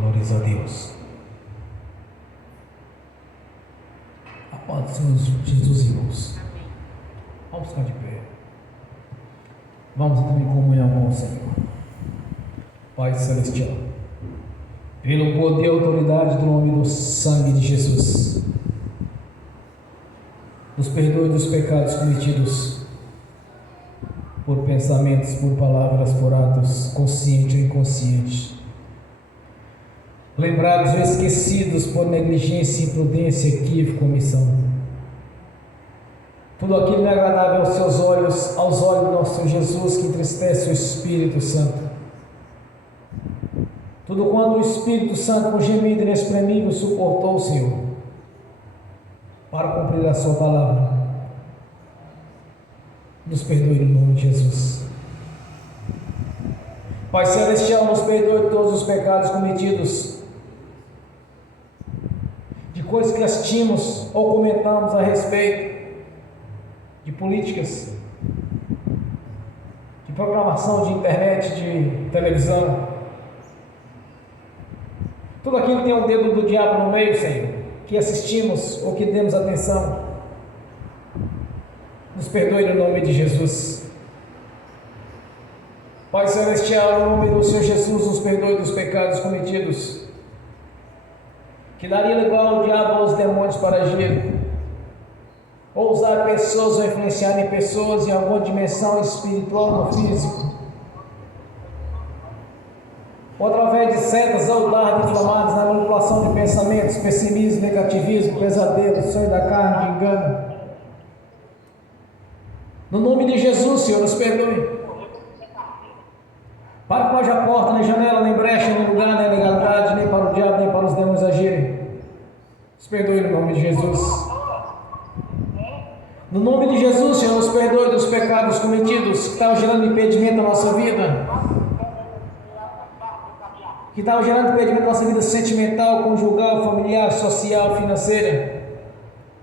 Glórias a Deus. A paz do Senhor Jesus, irmãos. Vamos ficar de pé. Vamos entrar em comunhão com o Senhor. Pai Celestial, pelo poder e autoridade do nome do sangue de Jesus, nos perdoe dos pecados cometidos por pensamentos, por palavras, por atos, consciente ou inconsciente, lembrados ou esquecidos por negligência, imprudência, equívoco, omissão. Tudo aquilo é agradável aos seus olhos, aos olhos do nosso Senhor Jesus, que entristece o Espírito Santo. Tudo quanto o Espírito Santo, com gemido inexprimível, suportou, Senhor, para cumprir a sua palavra. Nos perdoe no nome de Jesus. Pai Celestial, nos perdoe todos os pecados cometidos, de coisas que assistimos ou comentamos a respeito de políticas, de programação de internet, de televisão. Tudo aquilo tem um dedo do diabo no meio, Senhor, que assistimos ou que demos atenção. Nos perdoe no nome de Jesus. Pai Celestial, no nome do Senhor Jesus, nos perdoe dos pecados cometidos, que daria lugar ao diabo, aos demônios para agir, ou usar pessoas ou influenciar em pessoas em alguma dimensão espiritual ou físico, ou através de setas ou dardos inflamados na manipulação de pensamentos, pessimismo, negativismo, pesadelo, sonho da carne, de engano. No nome de Jesus, Senhor, nos perdoe. Para que não haja porta, nem janela, nem brecha, nem lugar, nem legalidade, nem para o diabo, nem para os demônios agirem. Nos perdoe no nome de Jesus. No nome de Jesus, Senhor, nos perdoe dos pecados cometidos que estavam gerando impedimento na nossa vida, que estavam gerando impedimento na nossa vida sentimental, conjugal, familiar, social, financeira,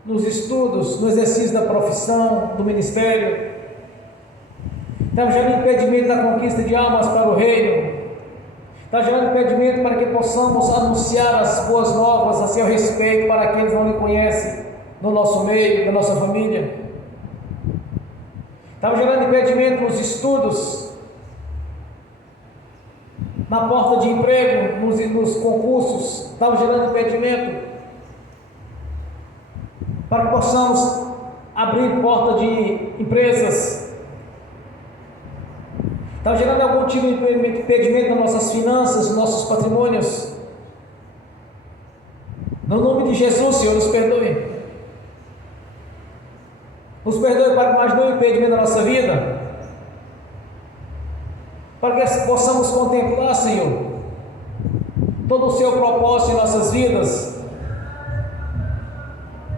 nos estudos, no exercício da profissão, do ministério. Estavam gerando impedimento na conquista de almas para o reino. Está gerando impedimento para que possamos anunciar as boas novas a seu respeito para aqueles que não lhe conhecem, no nosso meio, na nossa família. Estava gerando impedimento nos estudos, na porta de emprego, nos concursos. Estava gerando impedimento para que possamos abrir porta de empresas. Estava gerando algum tipo de impedimento nas nossas finanças, nos nossos patrimônios. No nome de Jesus, Senhor, nos perdoe. Nos perdoe para que mais nenhum impedimento na nossa vida, para que possamos contemplar, Senhor, todo o seu propósito em nossas vidas,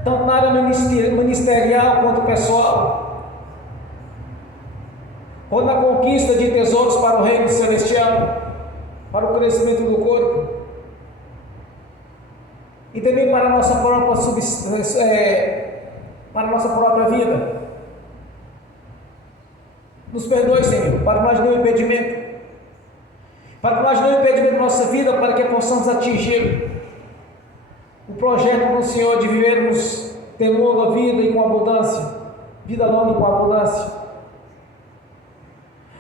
tanto na área ministerial quanto pessoal, quanto na conquista de tesouros para o reino celestial, para o crescimento do corpo, e também para a nossa própria vida. Nos perdoe, Senhor, para que nós não impedimento, para que nós não impedimento na nossa vida, para que possamos atingir o projeto do Senhor de vivermos ter longa vida e com abundância, vida longa e com abundância.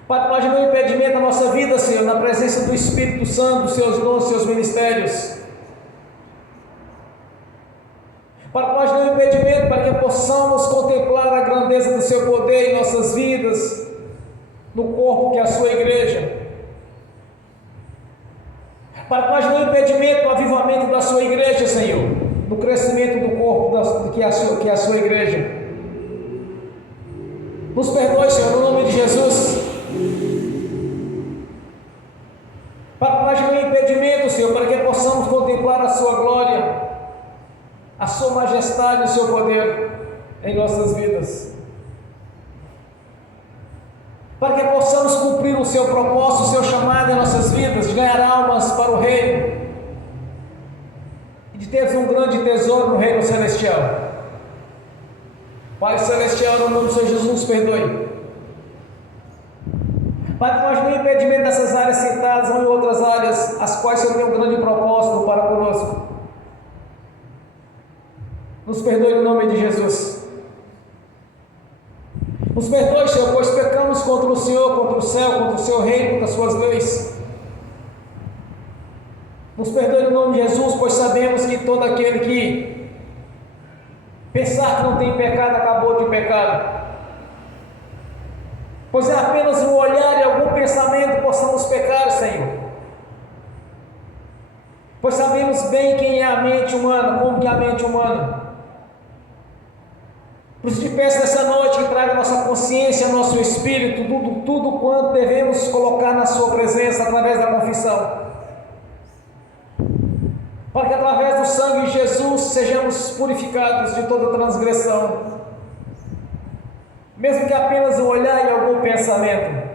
Para que nós não impedimento na nossa vida, Senhor, na presença do Espírito Santo, dos seus dons, dos seus ministérios. Para que nós não impedimento, para que possamos contemplar a grandeza do seu poder em nossas vidas, no corpo que é a sua igreja. Para que nós não impedimento no avivamento da sua igreja, Senhor, no crescimento do corpo que é a sua igreja. Nos perdoe, Senhor, no nome de Jesus. Para que nós não impedimento, Senhor, para que possamos contemplar a sua glória, a sua majestade e o seu poder em nossas vidas, para que possamos cumprir o seu propósito, o seu chamado em nossas vidas, de ganhar almas para o reino e de termos um grande tesouro no reino celestial. Pai Celestial, no nome do Senhor Jesus, nos perdoe para que nós, no impedimento dessas áreas citadas ou em outras áreas, as quais o Senhor tem um grande propósito para conosco, nos perdoe no nome de Jesus. Nos perdoe, Senhor, pois pecamos contra o Senhor, contra o céu, contra o seu reino, contra as suas leis. Nos perdoe no nome de Jesus, pois sabemos que todo aquele que pensar que não tem pecado, acabou de pecar. Pois é apenas um olhar e algum pensamento possamos pecar, Senhor. Pois sabemos bem quem é a mente humana, como que é a mente humana. Por isso te peço nessa noite que traga nossa consciência, nosso espírito, tudo quanto devemos colocar na sua presença através da confissão. Para que através do sangue de Jesus sejamos purificados de toda transgressão. Mesmo que apenas um olhar e algum pensamento.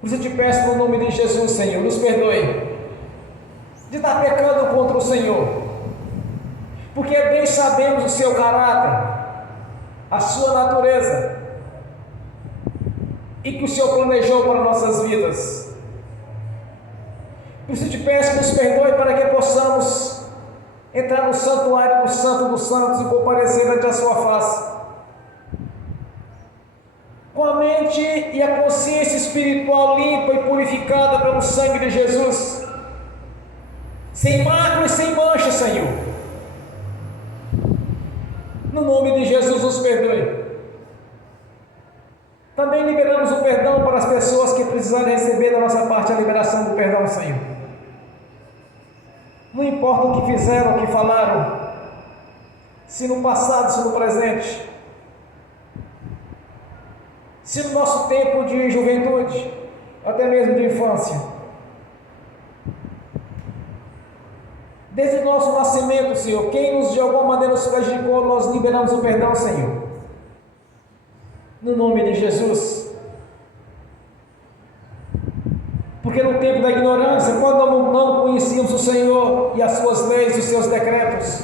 Por isso eu te peço no nome de Jesus, Senhor, nos perdoe de estar pecando contra o Senhor. Porque bem sabemos o seu caráter, a sua natureza, e que o Senhor planejou para nossas vidas. Por isso te peço que nos perdoe para que possamos entrar no santuário do Santo dos Santos e comparecer ante a sua face, com a mente e a consciência espiritual limpa e purificada pelo sangue de Jesus, sem mácula e sem mancha, Senhor. No nome de Jesus, nos perdoe. Também liberamos o perdão para as pessoas que precisarem receber da nossa parte a liberação do perdão, Senhor. Não importa o que fizeram, o que falaram, se no passado, se no presente, se no nosso tempo de juventude, até mesmo de infância. Desde o nosso nascimento, Senhor, quem nos de alguma maneira nos prejudicou, nós liberamos o perdão, Senhor. No nome de Jesus. Porque no tempo da ignorância, quando não conhecíamos o Senhor e as suas leis, os seus decretos,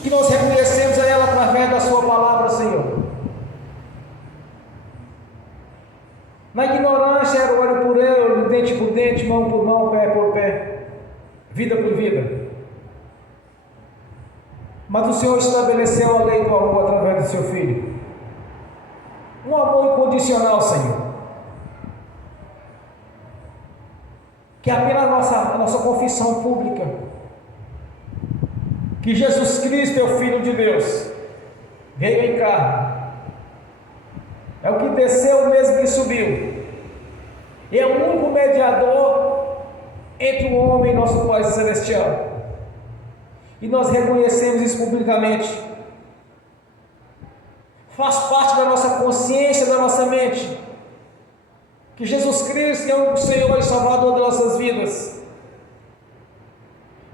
que nós reconhecemos a ela através da sua palavra, Senhor. Na ignorância era olho por olho, dente por dente, mão por mão, pé por pé, vida por vida. Mas o Senhor estabeleceu a lei do amor através do seu Filho. Um amor incondicional, Senhor. Que apenas a nossa confissão pública, que Jesus Cristo é o Filho de Deus, veio em carne, é o que desceu mesmo que subiu, e é o único mediador entre o homem e nosso Pai Celestial, e nós reconhecemos isso publicamente. Faz parte da nossa consciência, da nossa mente, que Jesus Cristo é o Senhor e Salvador das nossas vidas,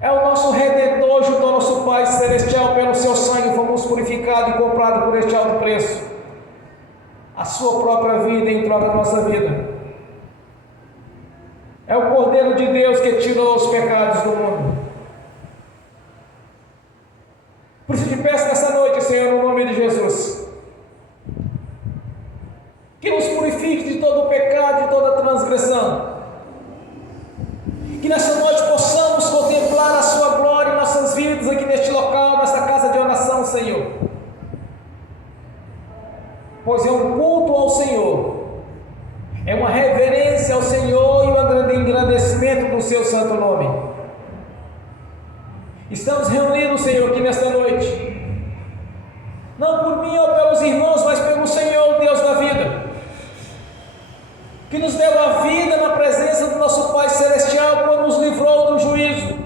é o nosso Redentor junto ao nosso Pai Celestial. Pelo seu sangue fomos purificados e comprados por este alto preço, a sua própria vida em troca da nossa vida. É o Cordeiro de Deus que tirou os pecados do mundo. Por isso te peço nessa noite, Senhor, no nome de Jesus, que nos purifique de todo o pecado, de toda transgressão, que nessa noite possamos contemplar a sua glória em nossas vidas aqui neste local, nesta casa de oração, Senhor, pois é um culto ao Senhor, é uma reverência ao Senhor e um engrandecimento do seu santo nome. Estamos reunidos, Senhor, aqui nesta noite, não por mim ou pelos irmãos, mas pelo Senhor, o Deus da vida, que nos deu a vida na presença do nosso Pai Celestial, quando nos livrou do juízo,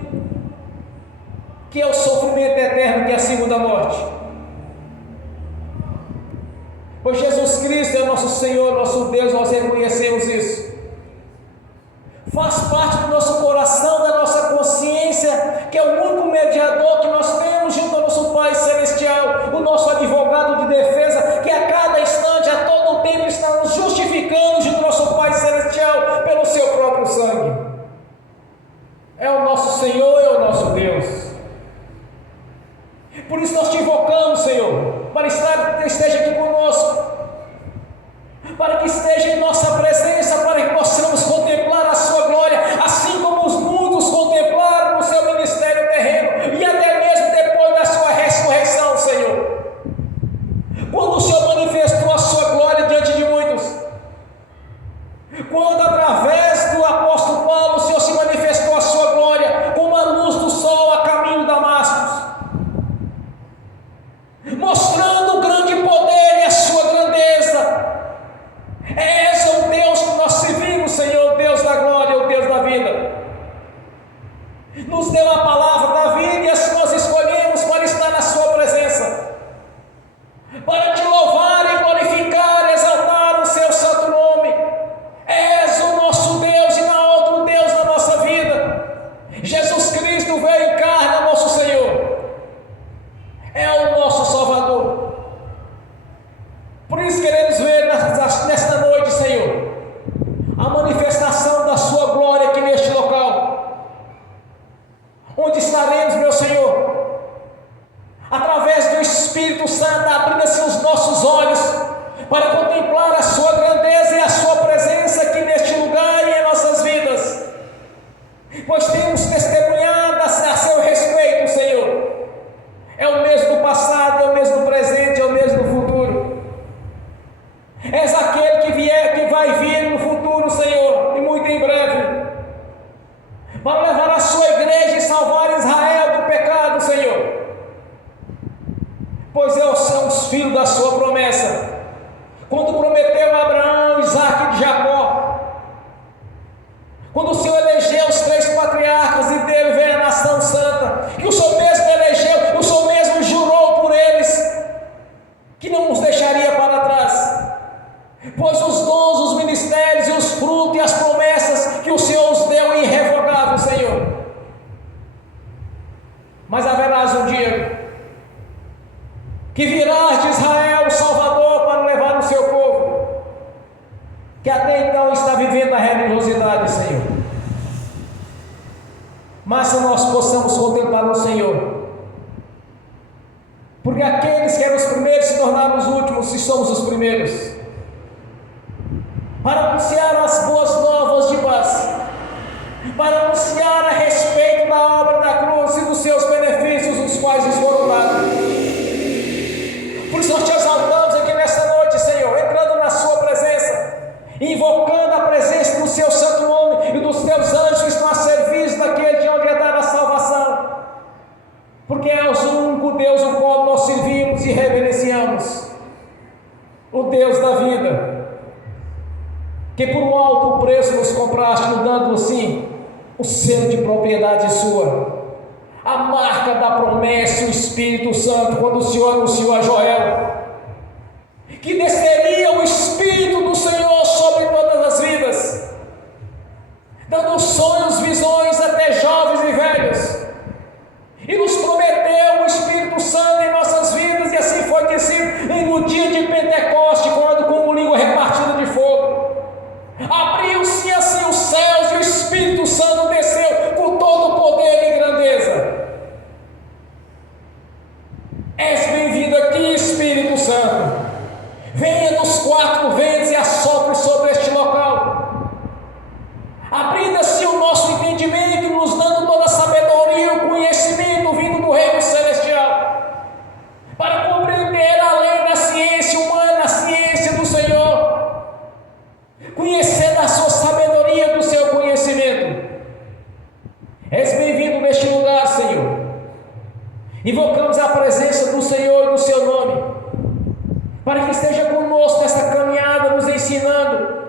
que é o sofrimento eterno, que é a segunda morte. Pois Jesus Cristo é o nosso Senhor, nosso Deus, nós reconhecemos isso. Faz parte do nosso coração, da nossa consciência, que é o único mediador que nós temos junto ao nosso Pai Celestial, o nosso advogado de defesa, que a cada instante, a todo tempo, está nos justificando junto ao nosso Pai Celestial pelo seu próprio sangue. É o nosso Senhor, é o nosso Deus. Por isso nós te invocamos, Senhor, para esteja aqui quando através do apóstolo Paulo o Senhor se manifestou a sua glória como a luz do sol a caminho de Damasco, mostrando o grande poder e a sua grandeza. És o Deus que nós servimos, Senhor, o Deus da glória, o Deus da vida. Nos deu a palavra da vida e assim nós escolhemos para estar na sua presença, para te louvar e glorificar, exaltar o seu santo nome. És o nosso Deus e não há outro Deus na nossa vida. Jesus Cristo veio em carne, nosso Senhor, é o nosso Salvador. Por isso queremos ver nesta noite, Senhor, a manifestação da sua glória aqui neste local, onde estaremos, meu Senhor, através do Espírito Santo, abrindo assim os nossos olhos para contemplar a sua grandeza e a sua presença aqui neste lugar e em nossas vidas, pois temos testemunhado a seu respeito, Senhor. É o mesmo do passado, é o mesmo do presente, é o mesmo do futuro. És aquele que vai vir no futuro, Senhor, e muito em breve, para levar a sua igreja e salvar Israel do pecado, Senhor, pois somos filhos da sua promessa. Quando prometeu a Abraão, Isaque e Jacó, quando o Senhor elegeu os 3 patriarcas e veio a nação santa, que o Senhor mesmo elegeu, o Senhor mesmo jurou por eles que não nos deixaria para trás, pois os dons, os ministérios e os frutos e as promessas que o Senhor os deu é irrevogável, Senhor. Mas haverás um dia que virás de Israel o Salvador para levar o seu povo, que até então está vivendo a religiosidade, Senhor. Mas se nós possamos contemplar o Senhor, porque aqueles que eram os primeiros se tornaram os últimos, se somos os primeiros, para anunciar as boas novas de paz, para anunciar a respeito da obra da cruz e dos seus benefícios, os quais nos foram dados. Por isso nós te exaltamos aqui nesta noite, Senhor, entrando na sua presença, invocando a presença do seu santo nome e dos teus anjos que estão a serviço daquele de onde é dada a salvação, porque és o único Deus o qual nós servimos e reverenciamos, o Deus da vida, que por um alto preço nos compraste, nos dando assim o selo de propriedade sua, a marca da promessa, o Espírito Santo, quando o Senhor anunciou a Joel que desceria o Espírito do Senhor sobre todas as vidas, dando sonhos, visões até jovens e velhos, e nos prometeu o Espírito Santo em nossas vidas, e assim foi descido no dia de Pentecoste, quando como língua repartida de fogo abriu-se assim os céus e o Espírito Santo desceu com todo o poder e grandeza. És bem-vindo aqui, Espírito Santo. Venha dos 4 ventos e assopre sobre este local, abrindo assim o nosso entendimento, nos dando toda a sabedoria e o conhecimento vindo do reino celestial, para compreender além da ciência humana, a ciência do Senhor, conhecer da sua sabedoria, do seu conhecimento. És bem-vindo neste lugar, Senhor. Invocamos a presença do Senhor e do seu nome, para que esteja conosco nessa caminhada, nos ensinando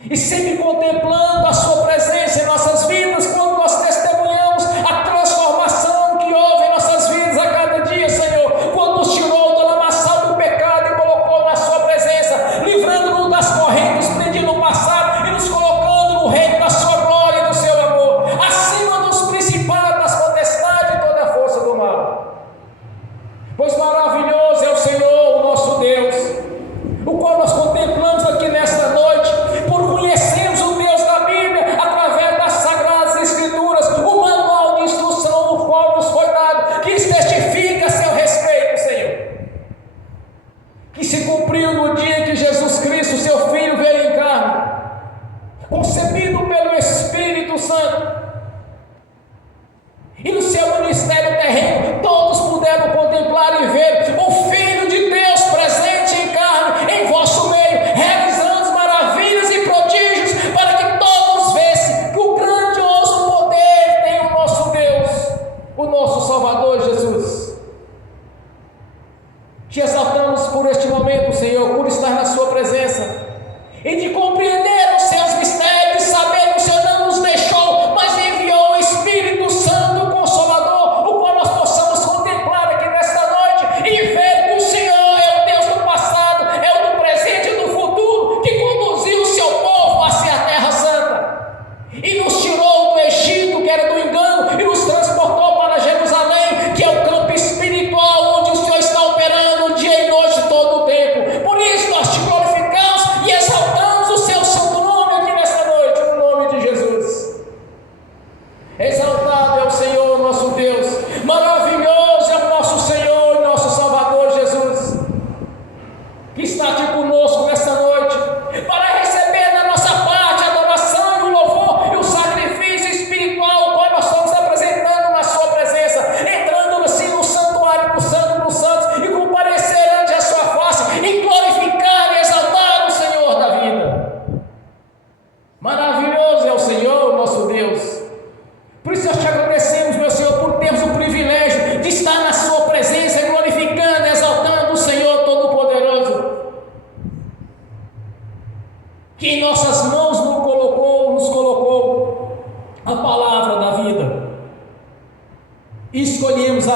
e sempre contemplando a sua presença em nossas vidas, quando nós testemunhamos a transformação que houve em nossas vidas a cada dia, Senhor, quando nos tirou do lamaçal do pecado e colocou na sua presença, livrando-nos das correntes prendidas no passado e nos colocando no reino da sua glória e do seu amor, acima dos principados, das potestades e toda a força do mal. Pois maravilhoso é o Senhor, o nosso Deus, o qual nós contemplamos aqui nesta noite, por conhecermos o Deus da Bíblia, através das Sagradas Escrituras, o manual de instrução, o qual nos foi dado, que testifica a seu respeito, Senhor, que se cumpriu no dia que Jesus Cristo, seu Filho, veio em carne, concebido pelo Espírito Santo, e no seu ministério terreno, todos puderam contemplar e ver o Filho de Deus presente em carne, em vosso meio, realizando maravilhas e prodígios,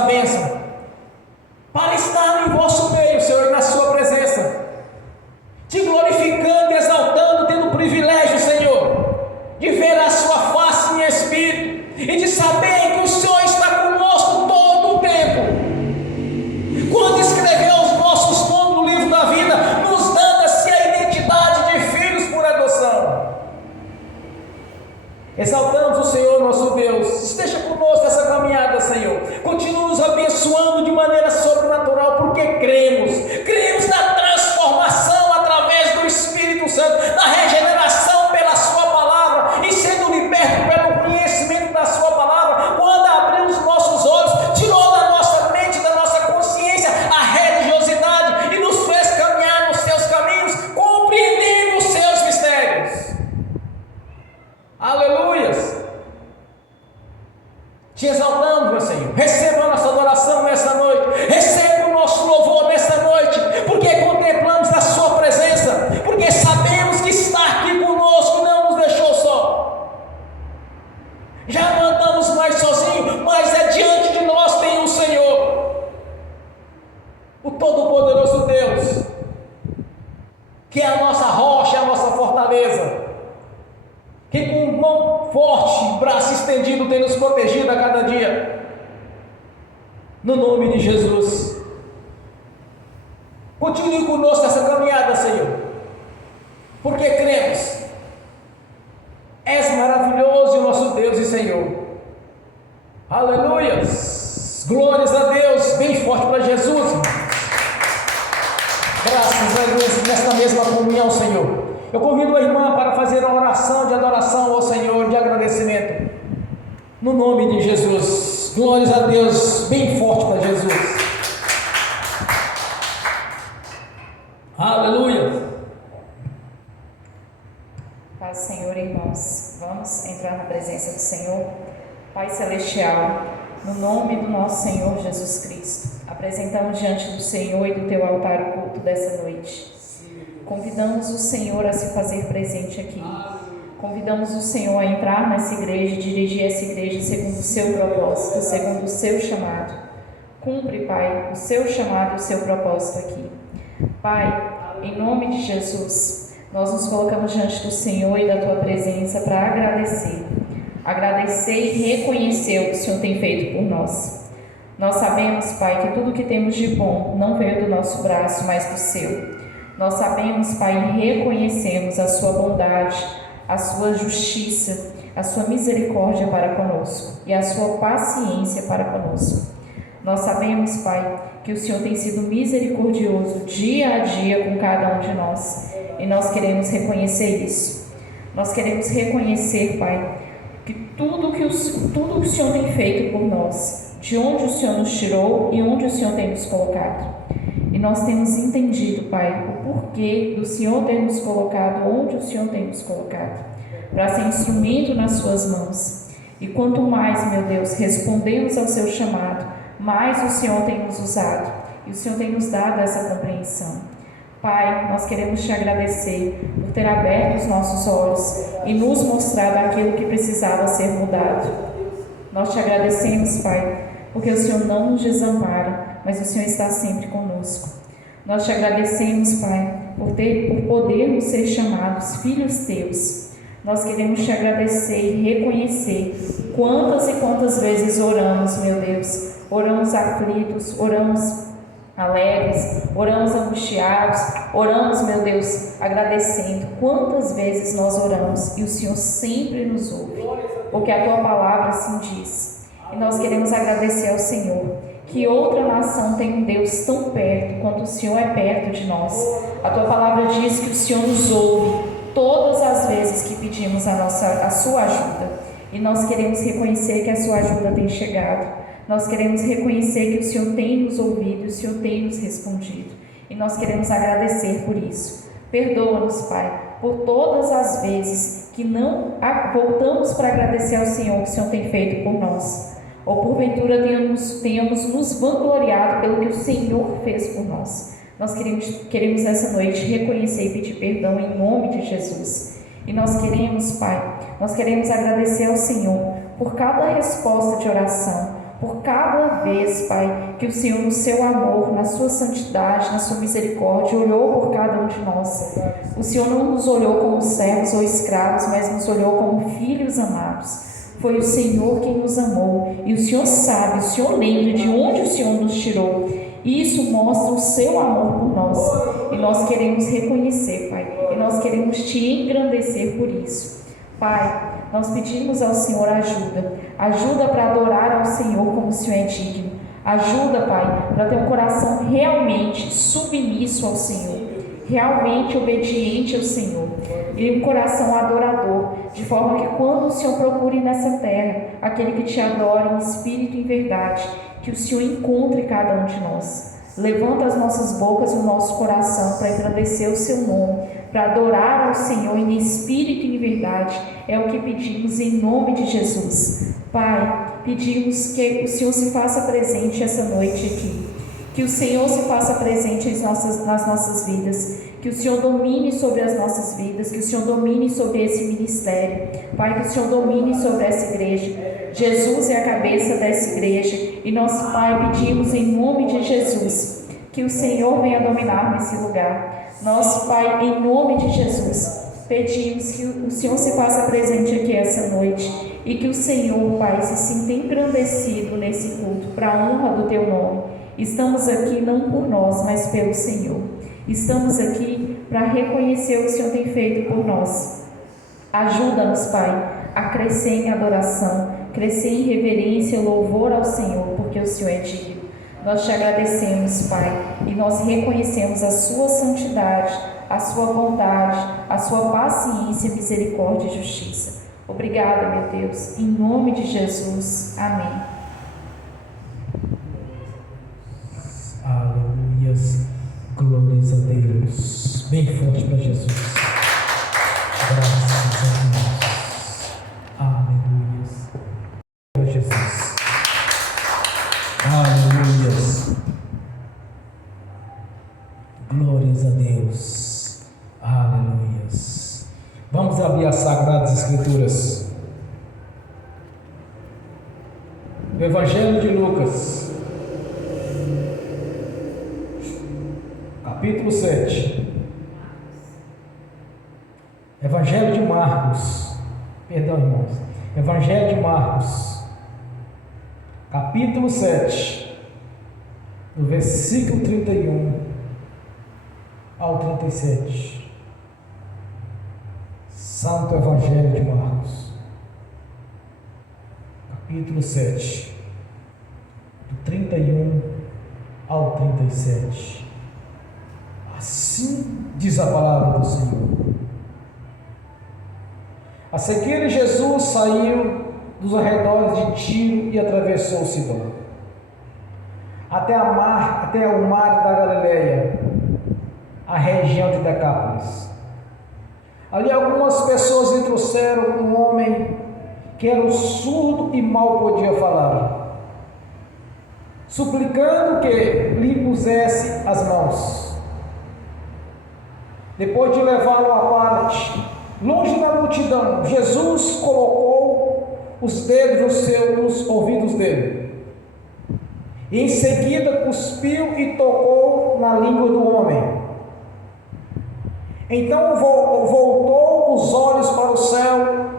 bênção, para estar em vosso meio, Senhor, e na sua presença, te glorificando, exaltando, tendo o privilégio, Senhor, de ver a sua face em espírito e de saber que o Senhor está conosco todo o tempo. Quando escreveu os nossos nomes no livro da vida, nos dando assim a identidade de filhos por adoção. Exaltamos o Senhor nosso Deus. Esteja conosco nessa caminhada, Senhor. Continue nos abençoando de maneira sobrenatural, porque cremos na transformação através do Espírito Santo, na regeneração pela sua palavra e sendo liberto pelo conhecimento da sua palavra. Quando abrimos nossos olhos, tirou da nossa mente, da nossa consciência a religiosidade e nos fez caminhar nos seus caminhos, compreendendo os seus mistérios. Aleluias! Te exaltamos, meu Senhor. Receba a nossa adoração nessa noite. Receba o nosso louvor nessa noite, porque contemplamos a sua presença, porque sabemos que está aqui conosco, não nos deixou só. Já não andamos mais sozinhos, mas diante de nós tem o Senhor, o Todo-Poderoso Deus, que é a nossa rocha, a nossa fortaleza, que com mão forte, braço estendido, tem nos protegido a cada dia, no nome de Jesus. Continue conosco nessa caminhada, Senhor, porque cremos, és maravilhoso, nosso Deus e Senhor. Aleluias, glórias a Deus, bem forte para Jesus. Graças a Deus, nesta mesma comunhão, Senhor, eu convido a irmã para fazer uma oração de adoração ao Senhor, de agradecimento, no nome de Jesus. Glórias a Deus, bem forte para Jesus. Aleluia. Paz, Senhor, irmãos, vamos entrar na presença do Senhor. Pai Celestial, no nome do nosso Senhor Jesus Cristo, apresentamos diante do Senhor e do Teu altar o culto dessa noite. Convidamos o Senhor a se fazer presente aqui. Convidamos o Senhor a entrar nessa igreja e dirigir essa igreja segundo o seu propósito, segundo o seu chamado. Cumpre, Pai, o seu chamado e o seu propósito aqui. Pai, em nome de Jesus, nós nos colocamos diante do Senhor e da Tua presença para agradecer. Agradecer e reconhecer o que o Senhor tem feito por nós. Nós sabemos, Pai, que tudo que temos de bom não veio do nosso braço, mas do Seu. Nós sabemos, Pai, e reconhecemos a Sua bondade, a Sua justiça, a Sua misericórdia para conosco e a Sua paciência para conosco. Nós sabemos, Pai, que o Senhor tem sido misericordioso dia a dia com cada um de nós e nós queremos reconhecer isso. Nós queremos reconhecer, Pai, que tudo que o Senhor tem feito por nós, de onde o Senhor nos tirou e onde o Senhor tem nos colocado. E nós temos entendido, Pai, o porquê do Senhor ter nos colocado onde o Senhor tem nos colocado, para ser instrumento nas Suas mãos. E quanto mais, meu Deus, respondemos ao Seu chamado, mais o Senhor tem nos usado e o Senhor tem nos dado essa compreensão. Pai, nós queremos Te agradecer por ter aberto os nossos olhos e nos mostrado aquilo que precisava ser mudado. Nós Te agradecemos, Pai, porque o Senhor não nos desampara, mas o Senhor está sempre conosco. Nós Te agradecemos, Pai, por podermos ser chamados filhos Teus. Nós queremos Te agradecer e reconhecer quantas e quantas vezes oramos, meu Deus. Oramos aflitos, oramos alegres, oramos angustiados, oramos, meu Deus, agradecendo. Quantas vezes nós oramos e o Senhor sempre nos ouve, porque a Tua palavra assim diz. E nós queremos agradecer ao Senhor, que outra nação tem um Deus tão perto quanto o Senhor é perto de nós. A Tua palavra diz que o Senhor nos ouve todas as vezes que pedimos a Sua ajuda. E nós queremos reconhecer que a Sua ajuda tem chegado. Nós queremos reconhecer que o Senhor tem nos ouvido e o Senhor tem nos respondido. E nós queremos agradecer por isso. Perdoa-nos, Pai, por todas as vezes que não voltamos para agradecer ao Senhor o que o Senhor tem feito por nós. Ou porventura tenhamos nos vangloriado pelo que o Senhor fez por nós. Nós queremos essa noite reconhecer e pedir perdão em nome de Jesus. E nós queremos, Pai, nós queremos agradecer ao Senhor por cada resposta de oração, por cada vez, Pai, que o Senhor, no seu amor, na sua santidade, na sua misericórdia, olhou por cada um de nós. O Senhor não nos olhou como servos ou escravos, mas nos olhou como filhos amados. Foi o Senhor quem nos amou, e o Senhor sabe, o Senhor lembra de onde o Senhor nos tirou. E isso mostra o seu amor por nós, e nós queremos reconhecer, Pai, e nós queremos te engrandecer por isso. Pai, nós pedimos ao Senhor ajuda para adorar ao Senhor como o Senhor é digno. Ajuda, Pai, para ter um coração realmente submisso ao Senhor, realmente obediente ao Senhor, e um coração adorador, de forma que quando o Senhor procure nessa terra aquele que te adora em espírito e em verdade, que o Senhor encontre cada um de nós. Levanta as nossas bocas e o nosso coração para engrandecer o seu nome, para adorar ao Senhor em espírito e em verdade. É o que pedimos em nome de Jesus. Pai, pedimos que o Senhor se faça presente essa noite aqui. Que o Senhor se faça presente nas nossas vidas. Que o Senhor domine sobre as nossas vidas. Que o Senhor domine sobre esse ministério. Pai, que o Senhor domine sobre essa igreja. Jesus é a cabeça dessa igreja. E nós, Pai, pedimos em nome de Jesus que o Senhor venha dominar nesse lugar. Nós, Pai, em nome de Jesus, pedimos que o Senhor se faça presente aqui essa noite. E que o Senhor, Pai, se sinta engrandecido nesse culto para a honra do Teu nome. Estamos aqui não por nós, mas pelo Senhor. Estamos aqui para reconhecer o que o Senhor tem feito por nós. Ajuda-nos, Pai, a crescer em adoração, crescer em reverência e louvor ao Senhor, porque o Senhor é digno. Nós te agradecemos, Pai, e nós reconhecemos a sua santidade, a sua bondade, a sua paciência, misericórdia e justiça. Obrigada, meu Deus, em nome de Jesus. Amém. Aleluias, glórias a Deus. Bem forte para Jesus. Graças a Deus. Aleluias. Para Jesus. Aleluias. Glórias a Deus. Aleluias. Vamos abrir as Sagradas Escrituras. O Evangelho de Lucas, capítulo 7. Evangelho de Marcos, perdão, irmãos. Evangelho de Marcos, capítulo 7, do versículo 31 ao 37. Santo Evangelho de Marcos, capítulo 7, do 31 ao 37. Assim diz a palavra do Senhor. A seguir, Jesus saiu dos arredores de Tiro e atravessou o Sidom, até o mar da Galileia, a região de Decápolis. Ali algumas pessoas lhe trouxeram um homem que era surdo e mal podia falar, suplicando que lhe pusesse as mãos. Depois de levá-lo à parte, longe da multidão, Jesus colocou os dedos nos ouvidos dele. E em seguida cuspiu e tocou na língua do homem. Então voltou os olhos para o céu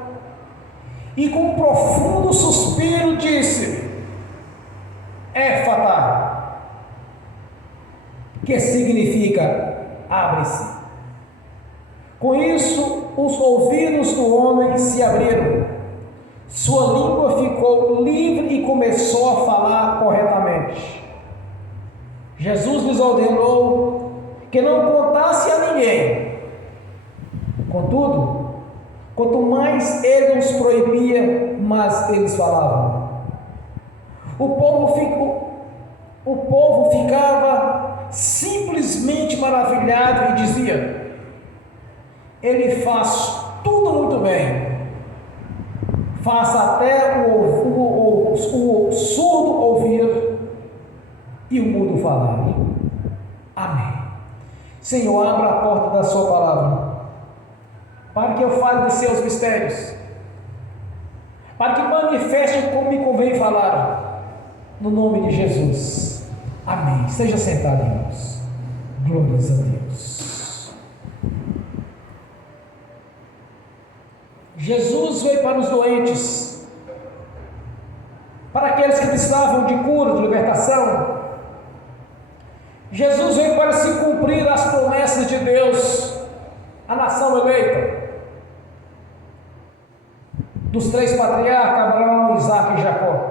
e com um profundo suspiro disse: Éfata, que significa abre-se. Com isso, os ouvidos do homem se abriram, sua língua ficou livre e começou a falar corretamente. Jesus lhes ordenou que não contasse a ninguém. Contudo, quanto mais ele nos proibia, mais eles falavam. O povo ficava simplesmente maravilhado e dizia: ele faz tudo muito bem, faz até o surdo ouvir e o mudo falar. Amém. Senhor, abra a porta da sua palavra, para que eu fale de seus mistérios, para que manifeste como me convém falar. no nome de Jesus. Amém. Seja sentado, irmãos. Glórias a Deus. Jesus veio para os doentes, para aqueles que precisavam de cura, de libertação. Jesus veio para se cumprir as promessas de Deus, a nação eleita, dos 3 patriarcas, Abraão, Isaque e Jacó.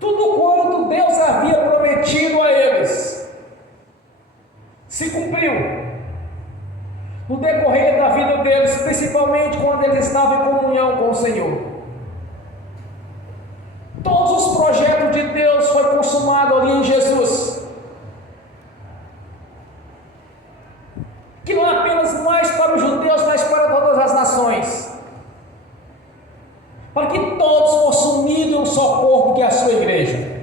Tudo quanto Deus havia prometido a eles se cumpriu no decorrer da vida deles, principalmente quando eles estavam em comunhão com o Senhor. Todos os projetos de Deus foram consumados ali em Jesus, que não é apenas mais para os judeus, mas para todas as nações, para que todos fossem unidos em um só corpo, que é a sua igreja.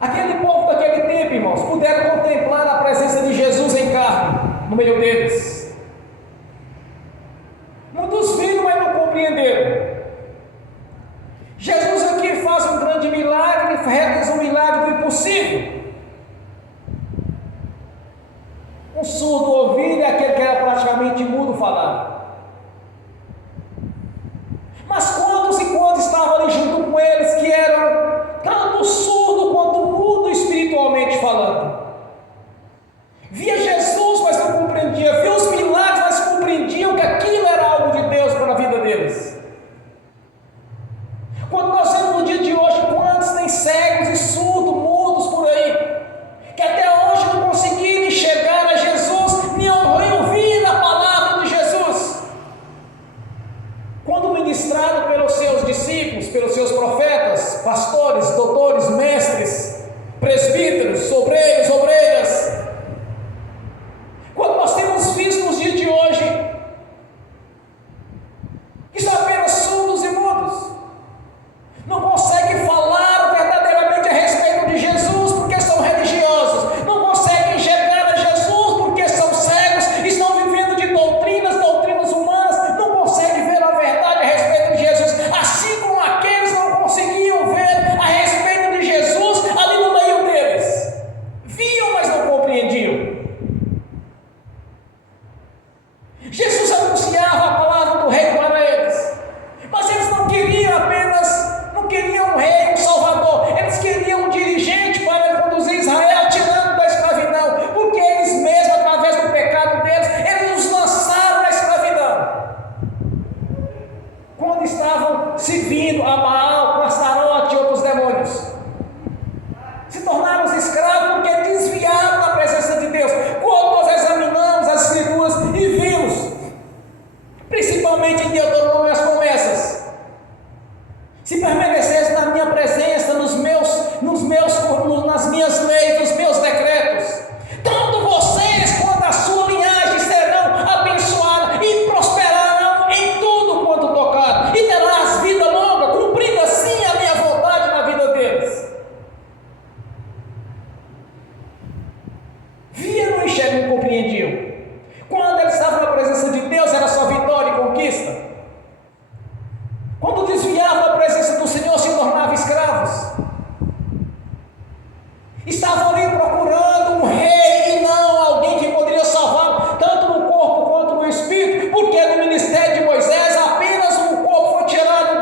Aquele povo daquele tempo, irmãos, puderam contemplar a presença de Jesus em carne no meio deles. Muitos viram, mas não compreenderam. Jesus aqui faz um grande milagre, realiza um milagre do impossível. Um surdo ouvido é aquele que era praticamente mudo falar. Mas quantos e quantos estavam ali junto com eles que eram tanto surdo quanto mudo espiritualmente falando? Via Jesus, mas não compreendia. Via os milagres, mas compreendiam que aquilo era algo de Deus para a vida deles. Quando nós vemos no dia de hoje, quantos tem cegos e surdos, mudos por aí, que até hoje não conseguiram enxergar a Jesus, nem ouvir a palavra de Jesus. Quando ministrado pelos seus discípulos, pelos seus profetas, pastores, doutores, mestres, presbíteros, obreiros, obreiras, quando nós temos visto nos dias de hoje que são apenas surdos e mudos, não conseguem falar verdadeiramente a respeito de Jesus porque são religiosos, não conseguem enxergar a Jesus porque são cegos, estão vivendo de doutrinas humanas, não conseguem ver a verdade a respeito de Jesus, assim como aqueles não conseguiam ver a respeito de Jesus ali no meio deles. Viam, mas não compreendiam. Jesus anunciava a palavra do rei para eles, mas eles não queriam um rei, um salvador, eles queriam um dirigente para conduzir Israel, tirando da escravidão, porque eles mesmos, através do pecado deles, eles nos lançaram na escravidão. Quando estavam servindo a Baal, a Astarote e outros demônios, se tornaram os escravos porque desviaram da presença de Deus. Quando nós examinamos as escrituras e vimos, principalmente em Deuteronômio, as promessas: se permanecesse na minha presença, nas minhas leis, nos meus decretos, tanto vocês quanto a sua linhagem serão abençoadas e prosperarão em tudo quanto tocar, e terás vida longa, cumprindo assim a minha vontade na vida deles. Via, não enxergam, não compreendiam. Quando eles estavam na presença de Deus, era só vitória e conquista. Quando desviavam da presença do Senhor, se tornavam escravos. Estavam ali procurando um rei e não alguém que poderia salvar, tanto no corpo quanto no espírito, porque no ministério de Moisés apenas um corpo foi tirado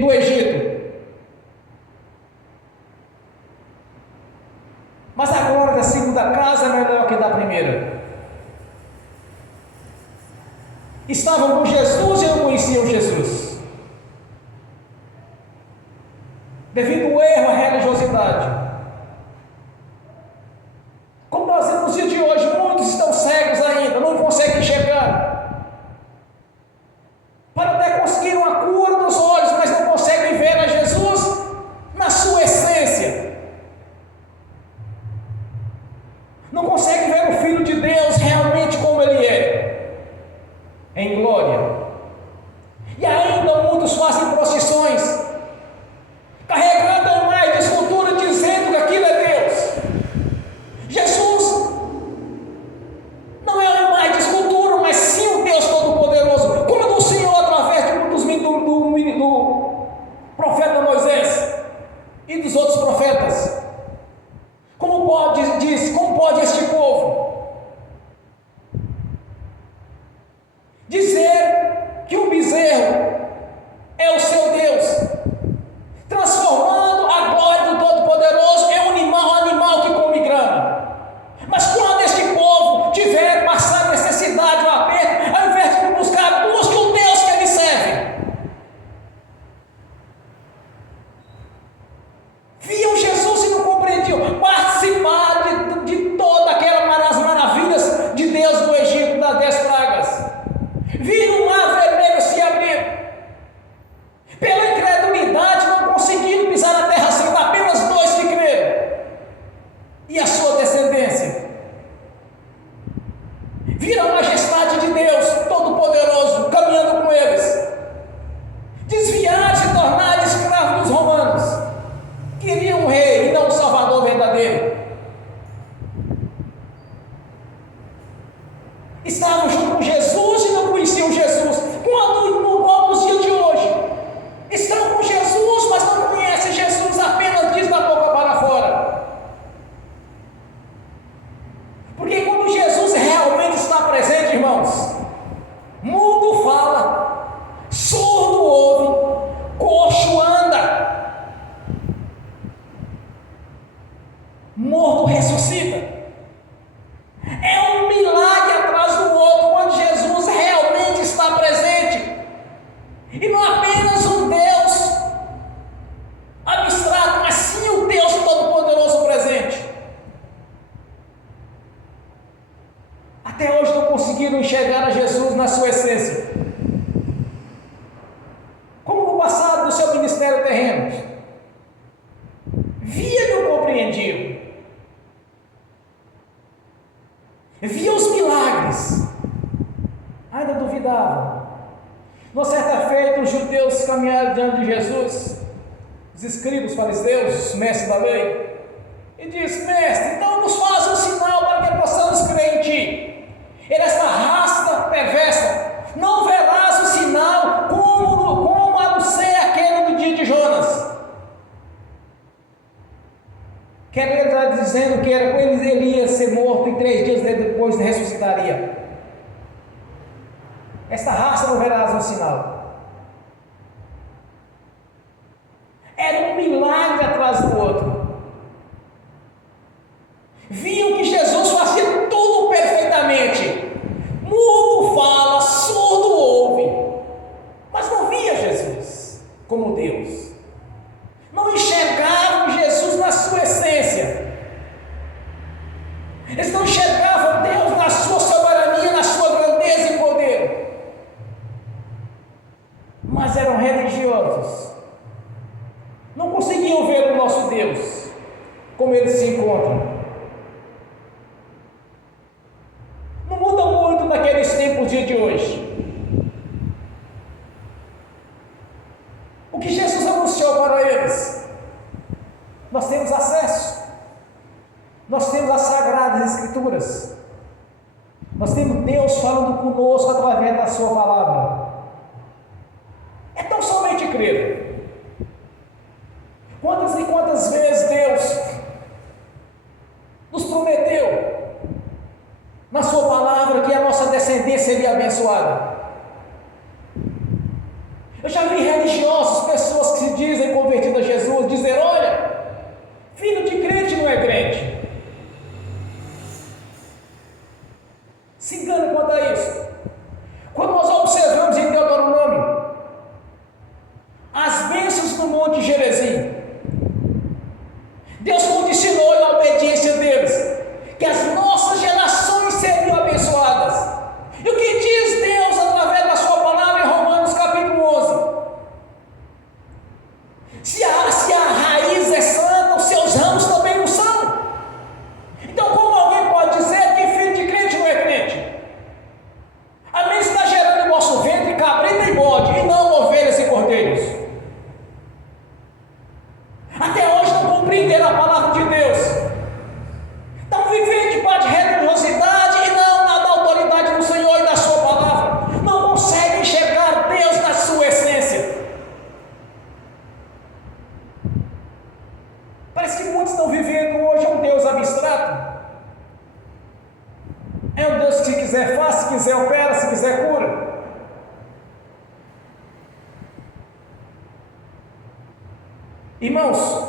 do Egito. Mas a glória da segunda casa é melhor que da primeira. Estavam com Jesus e não conheciam Jesus, devido ao erro, à religiosidade. Como nós vemos nos dias de hoje, muitos estão cegos ainda, não conseguem enxergar, para até conseguir uma cura dos olhos, mas não conseguem ver a Jesus na sua essência, não conseguem ver o Filho de Deus realmente como Ele é, em glória. E ainda muitos fazem procissões, carregando mais de escultura, dizendo viram a majestade de Deus Todo-Poderoso caminhando com eles, desviaram, se tornaram escravos dos romanos, queriam um rei e não um salvador verdadeiro. Estavam junto com Jesus e não conheciam Jesus. Quando nos dias de hoje estão com Jesus, mas não conhecem Jesus, apenas diz da boca para fora. Porque quando Jesus realmente está presente, irmãos, mudo fala, surdo ouve, coxo anda, morto ressuscita. É um milagre atrás do outro quando Jesus realmente está presente, e não apenas um Deus abstrato, mas sim o Deus Todo-Poderoso presente. Até hoje não conseguiram enxergar a Jesus na sua essência, como no passado do seu ministério terreno. Via e não compreendiam, via os milagres, ainda duvidavam. Numa certa feita, os judeus caminharam diante de Jesus, os escribas, fariseus, os mestres da lei, e disse: mestre, então nos faz um sinal para que possamos crer em ti. Ele, esta raça perversa, não verás o sinal como a não ser aquele do dia de Jonas. Ele está dizendo que ele ia ser morto e 3 dias depois ressuscitaria. Esta raça não verás um sinal. Era um milagre atrás do outro. Viam que Jesus fazia tudo perfeitamente. Mudo fala, surdo ouve, mas não via Jesus como Deus. Não enxergavam Jesus na sua essência. Eles não enxergavam Deus na sua soberania, na sua grandeza e poder. Mas eram religiosos. Não conseguiam ver o nosso Deus como ele se encontra. Não muda muito naqueles tempos dia de hoje. O que Jesus anunciou para eles, nós temos acesso. Nós temos as Sagradas Escrituras. Nós temos Deus falando conosco através da sua palavra. É tão somente crer. Quantas e quantas vezes Deus nos prometeu na sua palavra que a nossa descendência seria abençoada. Eu já vi religiosos, pessoas que se dizem convertidas a Jesus, dizer: olha, filho de crente não é crente. Se engana quanto a isso. Quando nós observamos em Deuteronômio as bênçãos no Monte Gerizim, Deus condicionou a obediência deles, que as nossas gerações seriam abençoadas. E o que diz Deus através da sua palavra em Romanos capítulo 11? Se a raiz é santa, os seus ramos também não são. Então como alguém pode dizer que filho de crente não é crente? A menos que está gerando em nosso ventre cabrita e bode, e não ovelhas e cordeiros. Até hoje não compreenderam a palavra de Deus. Estão vivendo debaixo de religiosidade e não na autoridade do Senhor e da sua palavra. Não conseguem enxergar Deus na sua essência. Parece que muitos estão vivendo hoje um Deus abstrato. É um Deus que se quiser faz, se quiser opera, se quiser cura. Irmãos,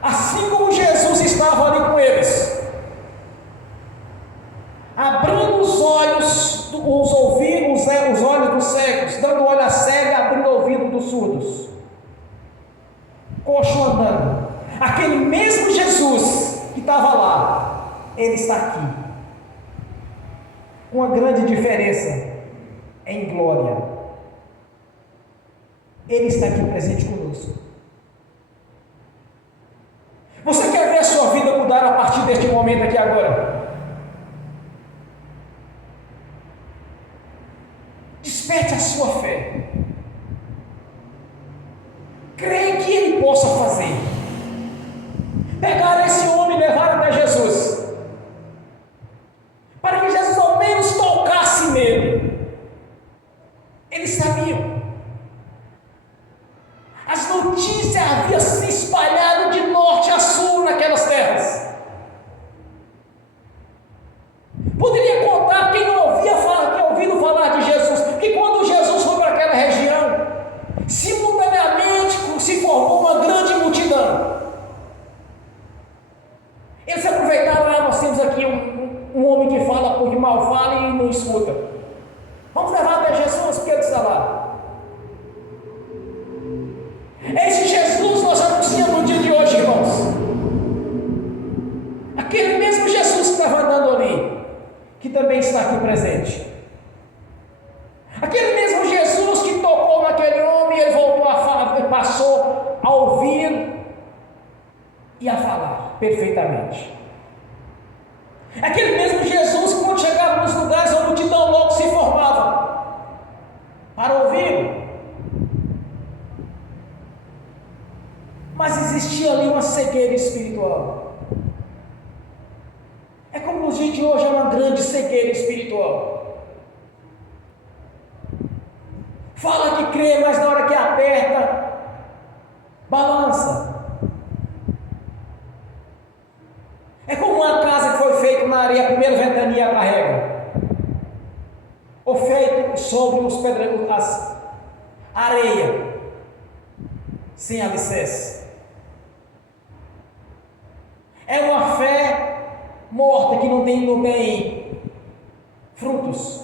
assim como Jesus estava ali com eles, abrindo os olhos, os olhos dos cegos, dando olho a cego, abrindo o ouvido dos surdos, coxo andando, aquele mesmo Jesus que estava lá, ele está aqui, com uma grande diferença em glória. Ele está aqui presente conosco. Você quer ver a sua vida mudar a partir deste momento aqui agora? desperte a sua fé. Creia que Ele possa fazer. Pegar esse homem e levar até Jesus, para que Jesus ao menos tocasse nele. Eles sabiam. As notícias haviam se espalhado de norte a sul naquelas terras. Poderia contar quem não tinha ouvido falar de Jesus, que quando Jesus foi para aquela região, simultaneamente se formou uma grande multidão. Eles aproveitaram, nós temos aqui um homem que fala porque mal fala e não escuta. Vamos levar até Jesus, porque ele está lá. Esse Jesus nós anunciamos no dia de hoje, irmãos. Aquele mesmo Jesus que estava andando ali, que também está aqui presente. Aquele mesmo Jesus que tocou naquele homem, ele voltou a falar, ele passou a ouvir e a falar perfeitamente. Aquele mesmo Jesus que quando chegava nos lugares, a multidão logo se formava para ouvi-lo. Mas existia ali uma cegueira espiritual. É como nos dias de hoje, é uma grande cegueira espiritual. Fala que crê, mas na hora que aperta, balança. É como uma casa que foi feita na areia, a primeira ventania carrega, ou feito sobre os pedregulhos, as areia, sem alicerce. É uma fé morta que não tem frutos.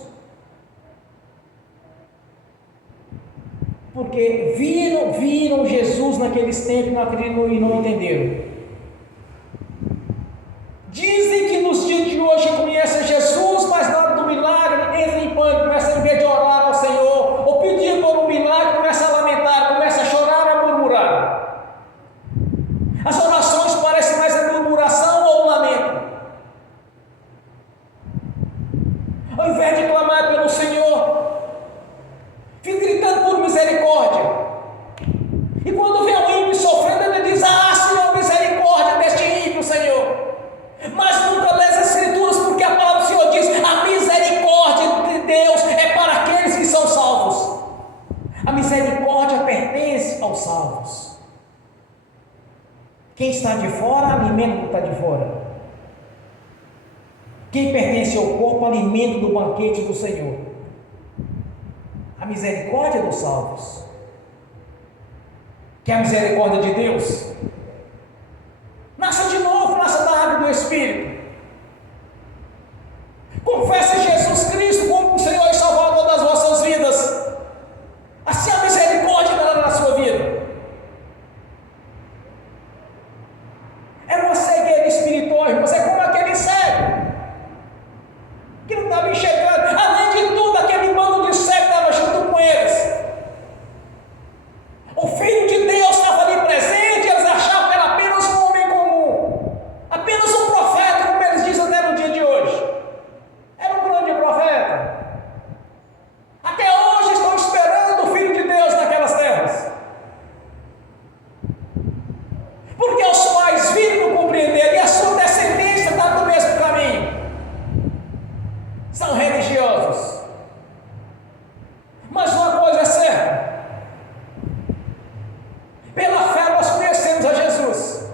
Porque viram Jesus naqueles tempos e não entenderam. Dizem que nos dias de hoje conhecem Jesus, mas na hora do milagre entram em pânico, começam, em vez de orar ao Senhor ou pedir por um milagre, começa a lamentar, começa a chorar, a murmurar. As orações parecem mais a murmuração ou um lamento. Ao invés de clamar pelo Senhor, fica gritando por misericórdia. E quando vê um ímpio sofrendo, ele diz: ah, Senhor, misericórdia deste ímpio, Senhor. Mas nunca lê as Escrituras, porque a palavra do Senhor diz: a misericórdia de Deus é para aqueles que são salvos. A misericórdia pertence aos salvos. Quem está de fora, alimenta o que está de fora. Quem pertence ao corpo, alimenta do banquete do Senhor. A misericórdia dos salvos. Que é a misericórdia de Deus? Nasça de novo, nasça da água do Espírito. Confesse Jesus Cristo como o Senhor e Salvador das vossas vidas. Assim a misericórdia dará na sua vida. É uma cegueira espiritual, irmãos. É como aquele cego que não estava enxergando. Além de tudo, aquele bando de cego estava junto com eles. O Filho de Deus estava ali presente. Eles achavam que era apenas um homem comum, apenas um profeta, como eles dizem até no dia de hoje. Era um grande profeta. Até hoje estão esperando o Filho de Deus naquelas terras, porque os pais viram e não compreenderam, e a sua descendência está no mesmo caminho. São religiosos. Mas uma coisa é certa: pela fé nós conhecemos a Jesus.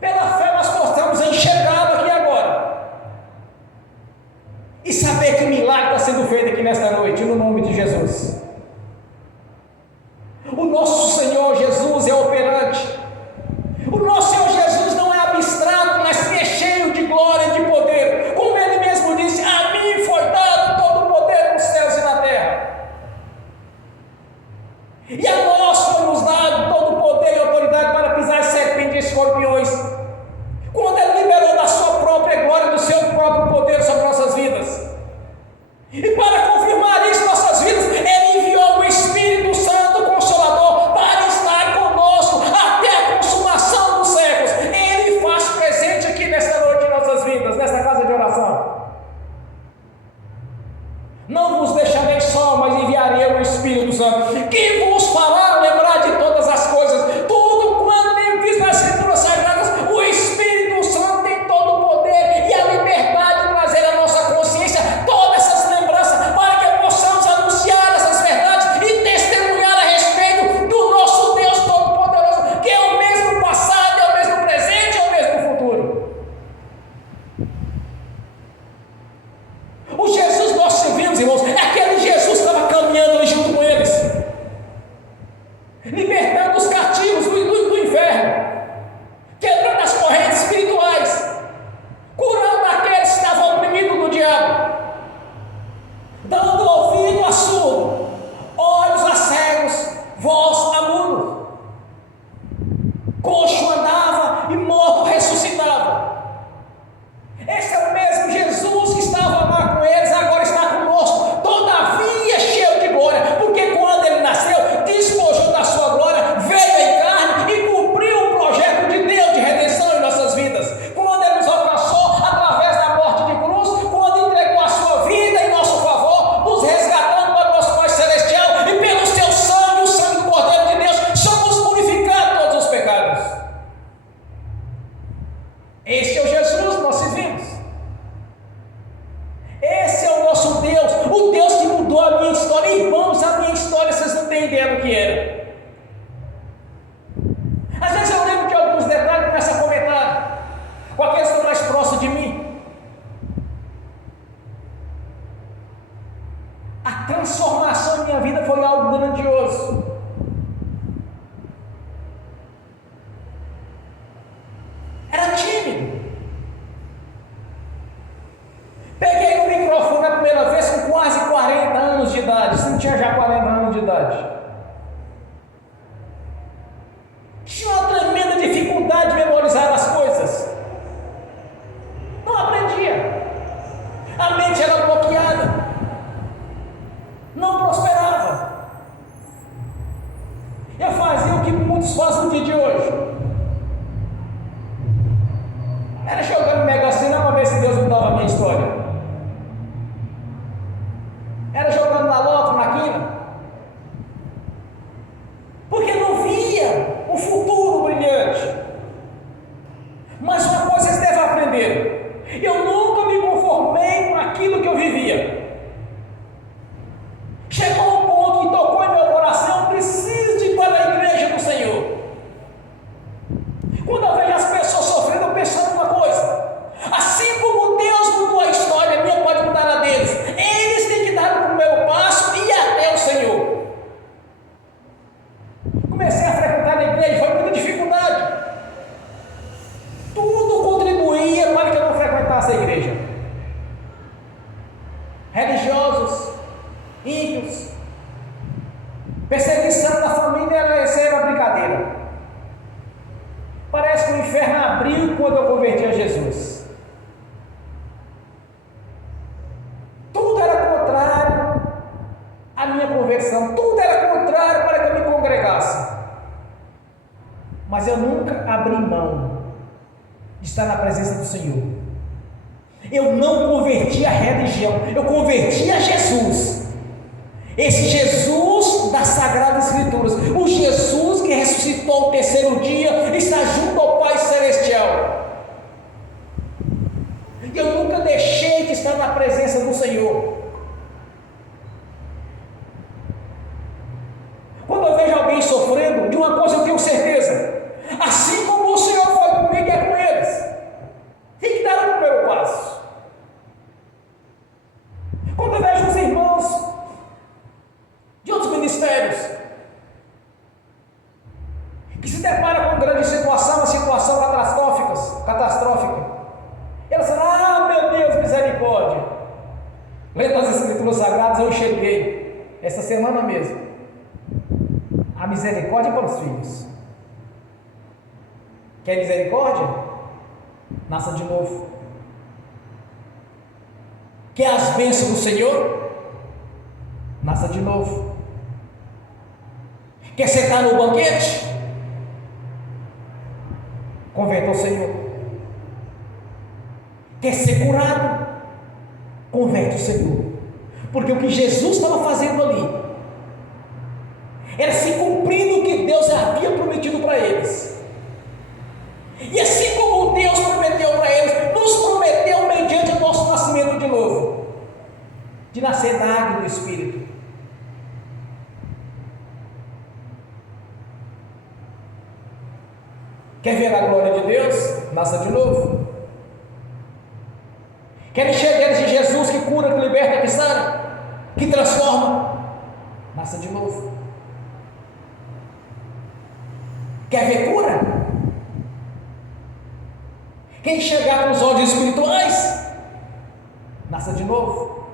Pela fé nós podemos enxergá-lo aqui agora e saber que o milagre está sendo feito aqui nesta noite, no nome de Jesus. O nosso Senhor Jesus é operante. O nosso Senhor Jesus não é abstrato, mas é cheio de glória e de poder. Como Ele mesmo disse: a mim foi dado todo o poder nos céus e na terra. E a nós foi nos dado todo o poder e autoridade para pisar serpentes e escorpiões, quando Ele liberou da sua própria glória, do seu próprio poder sobre nossas vidas. E para confirmar isso em nossas vidas, Ele Espírito Santo, que vos fará lembrar de todas as coisas, tudo quanto tem visto nas Escrituras Sagradas. O Espírito Santo tem todo o poder e a liberdade de trazer à nossa consciência todas essas lembranças, para que possamos anunciar essas verdades e testemunhar a respeito do nosso Deus Todo-Poderoso, que é o mesmo passado, é o mesmo presente, é o mesmo futuro. O Jesus nós servimos, irmãos, é aquele Jesus que estava caminhando ali junto com eles, libertando os cativos do inferno, quebrando as correntes espirituais, curando aqueles que estavam oprimidos do diabo, dando ouvido a surdo, olhos a cegos, voz a mudo, coxo andava e morto ressuscitava. Esse é o mesmo Jesus que estava lá com eles, agora está conosco, todavia cheio de glória, porque quando ele nasceu, despojou da sua glória, veio em carne e cumpriu o projeto de Deus de redenção em nossas vidas. Quando ele nos alcançou através da morte de cruz, quando entregou a sua vida em nosso favor, nos resgatando para o nosso Pai Celestial, e pelo seu sangue, o sangue do Cordeiro de Deus, somos purificados de todos os pecados. Esse é o Jesus que nós servimos. Esse é o nosso Deus, o Deus que mudou a minha história. Irmãos, a minha história, vocês não têm ideia do que era. Às vezes eu lembro de alguns detalhes e começo a comentar com aqueles que estão mais próximos de mim. A transformação em minha vida foi algo grandioso. Era tímido. Peguei o microfone a primeira vez com quase 40 anos de idade. Você não tinha já 40 anos de idade? Tinha uma tremenda dificuldade de memorizar as coisas. Não aprendia. A mente era bloqueada. Não prosperava. Eu fazia o que muitos fazem no dia de hoje. Era jogando Mega Sena para ver se Deus mudava a minha história. Era jogando na loto, na quina. Porque não via o futuro brilhante. Mas uma coisa vocês devem aprender: eu nunca me conformei com aquilo que eu vivia. Chegou um ponto que tocou em meu coração: preciso de ir para a igreja do Senhor. Quando eu vejo as pessoas sofrendo, eu penso numa coisa: assim como Deus mudou a história minha, pode mudar a deles. Eles têm que dar o primeiro passo e ir até o Senhor. Comecei a frequentar a igreja, foi muita dificuldade. Tudo contribuía para que eu não frequentasse a igreja. Religiosos, ímpios, perseguição da família, era brincadeira. Parece que o inferno abriu quando eu converti a Jesus. Tudo era contrário à minha conversão, tudo era contrário para que eu me congregasse. Mas eu nunca abri mão de estar na presença do Senhor. Eu não converti a religião, eu converti a Jesus. Esse Jesus das Sagradas Escrituras, o Jesus que ressuscitou ao terceiro dia, está junto ao Pai Celestial. Eu nunca deixei de estar na presença do Senhor. Quando eu vejo alguém sofrendo, de uma coisa eu tenho certeza: assim como o Senhor foi comigo, é com eles. Tem que dar o primeiro passo. Quando eu vejo os irmãos de outros ministérios que se deparam com grande situação, uma situação catastrófica, elas falam: ah, meu Deus, misericórdia. Lendo as Escrituras Sagradas, eu enxerguei essa semana mesmo a misericórdia para os filhos. Quer misericórdia? Nasça de novo. Quer as bênçãos do Senhor? Nasça de novo. Quer sentar no banquete? Converta ao Senhor. Quer ser curado? Converte ao Senhor. Porque o que Jesus estava fazendo ali era se cumprindo o que Deus havia prometido para eles. E assim como Deus prometeu para eles, nos prometeu mediante o nosso nascimento de novo, de nascer da água e do Espírito. Quer ver a glória de Deus? Nasça de novo. Quer enxergar de Jesus que cura, que liberta, que sara, que transforma? Nasça de novo. Quer ver cura? Quer enxergar com os olhos espirituais? Nasça de novo.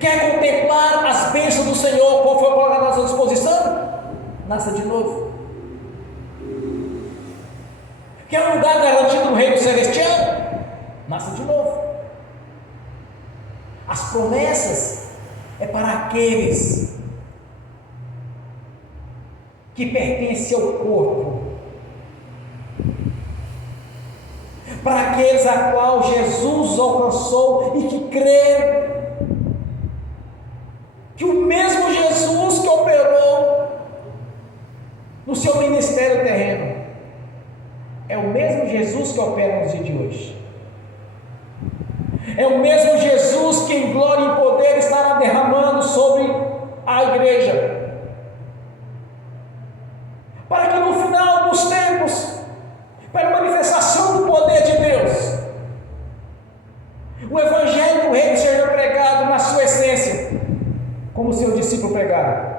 Quer contemplar as bênçãos do Senhor, qual foi colocado à nossa disposição? Nasça de novo. Quer um lugar garantido no reino celestial? Nasça de novo. As promessas é para aqueles que pertencem ao corpo, para aqueles a qual Jesus alcançou e que creram que o mesmo Jesus que operou no seu ministério terreno é o mesmo Jesus que opera nos dias de hoje. É o mesmo Jesus que em glória e poder estará derramando sobre a igreja, para que no final dos tempos, para a manifestação do poder de Deus, o evangelho do reino seja pregado na sua essência, como o seu discípulo pregaram.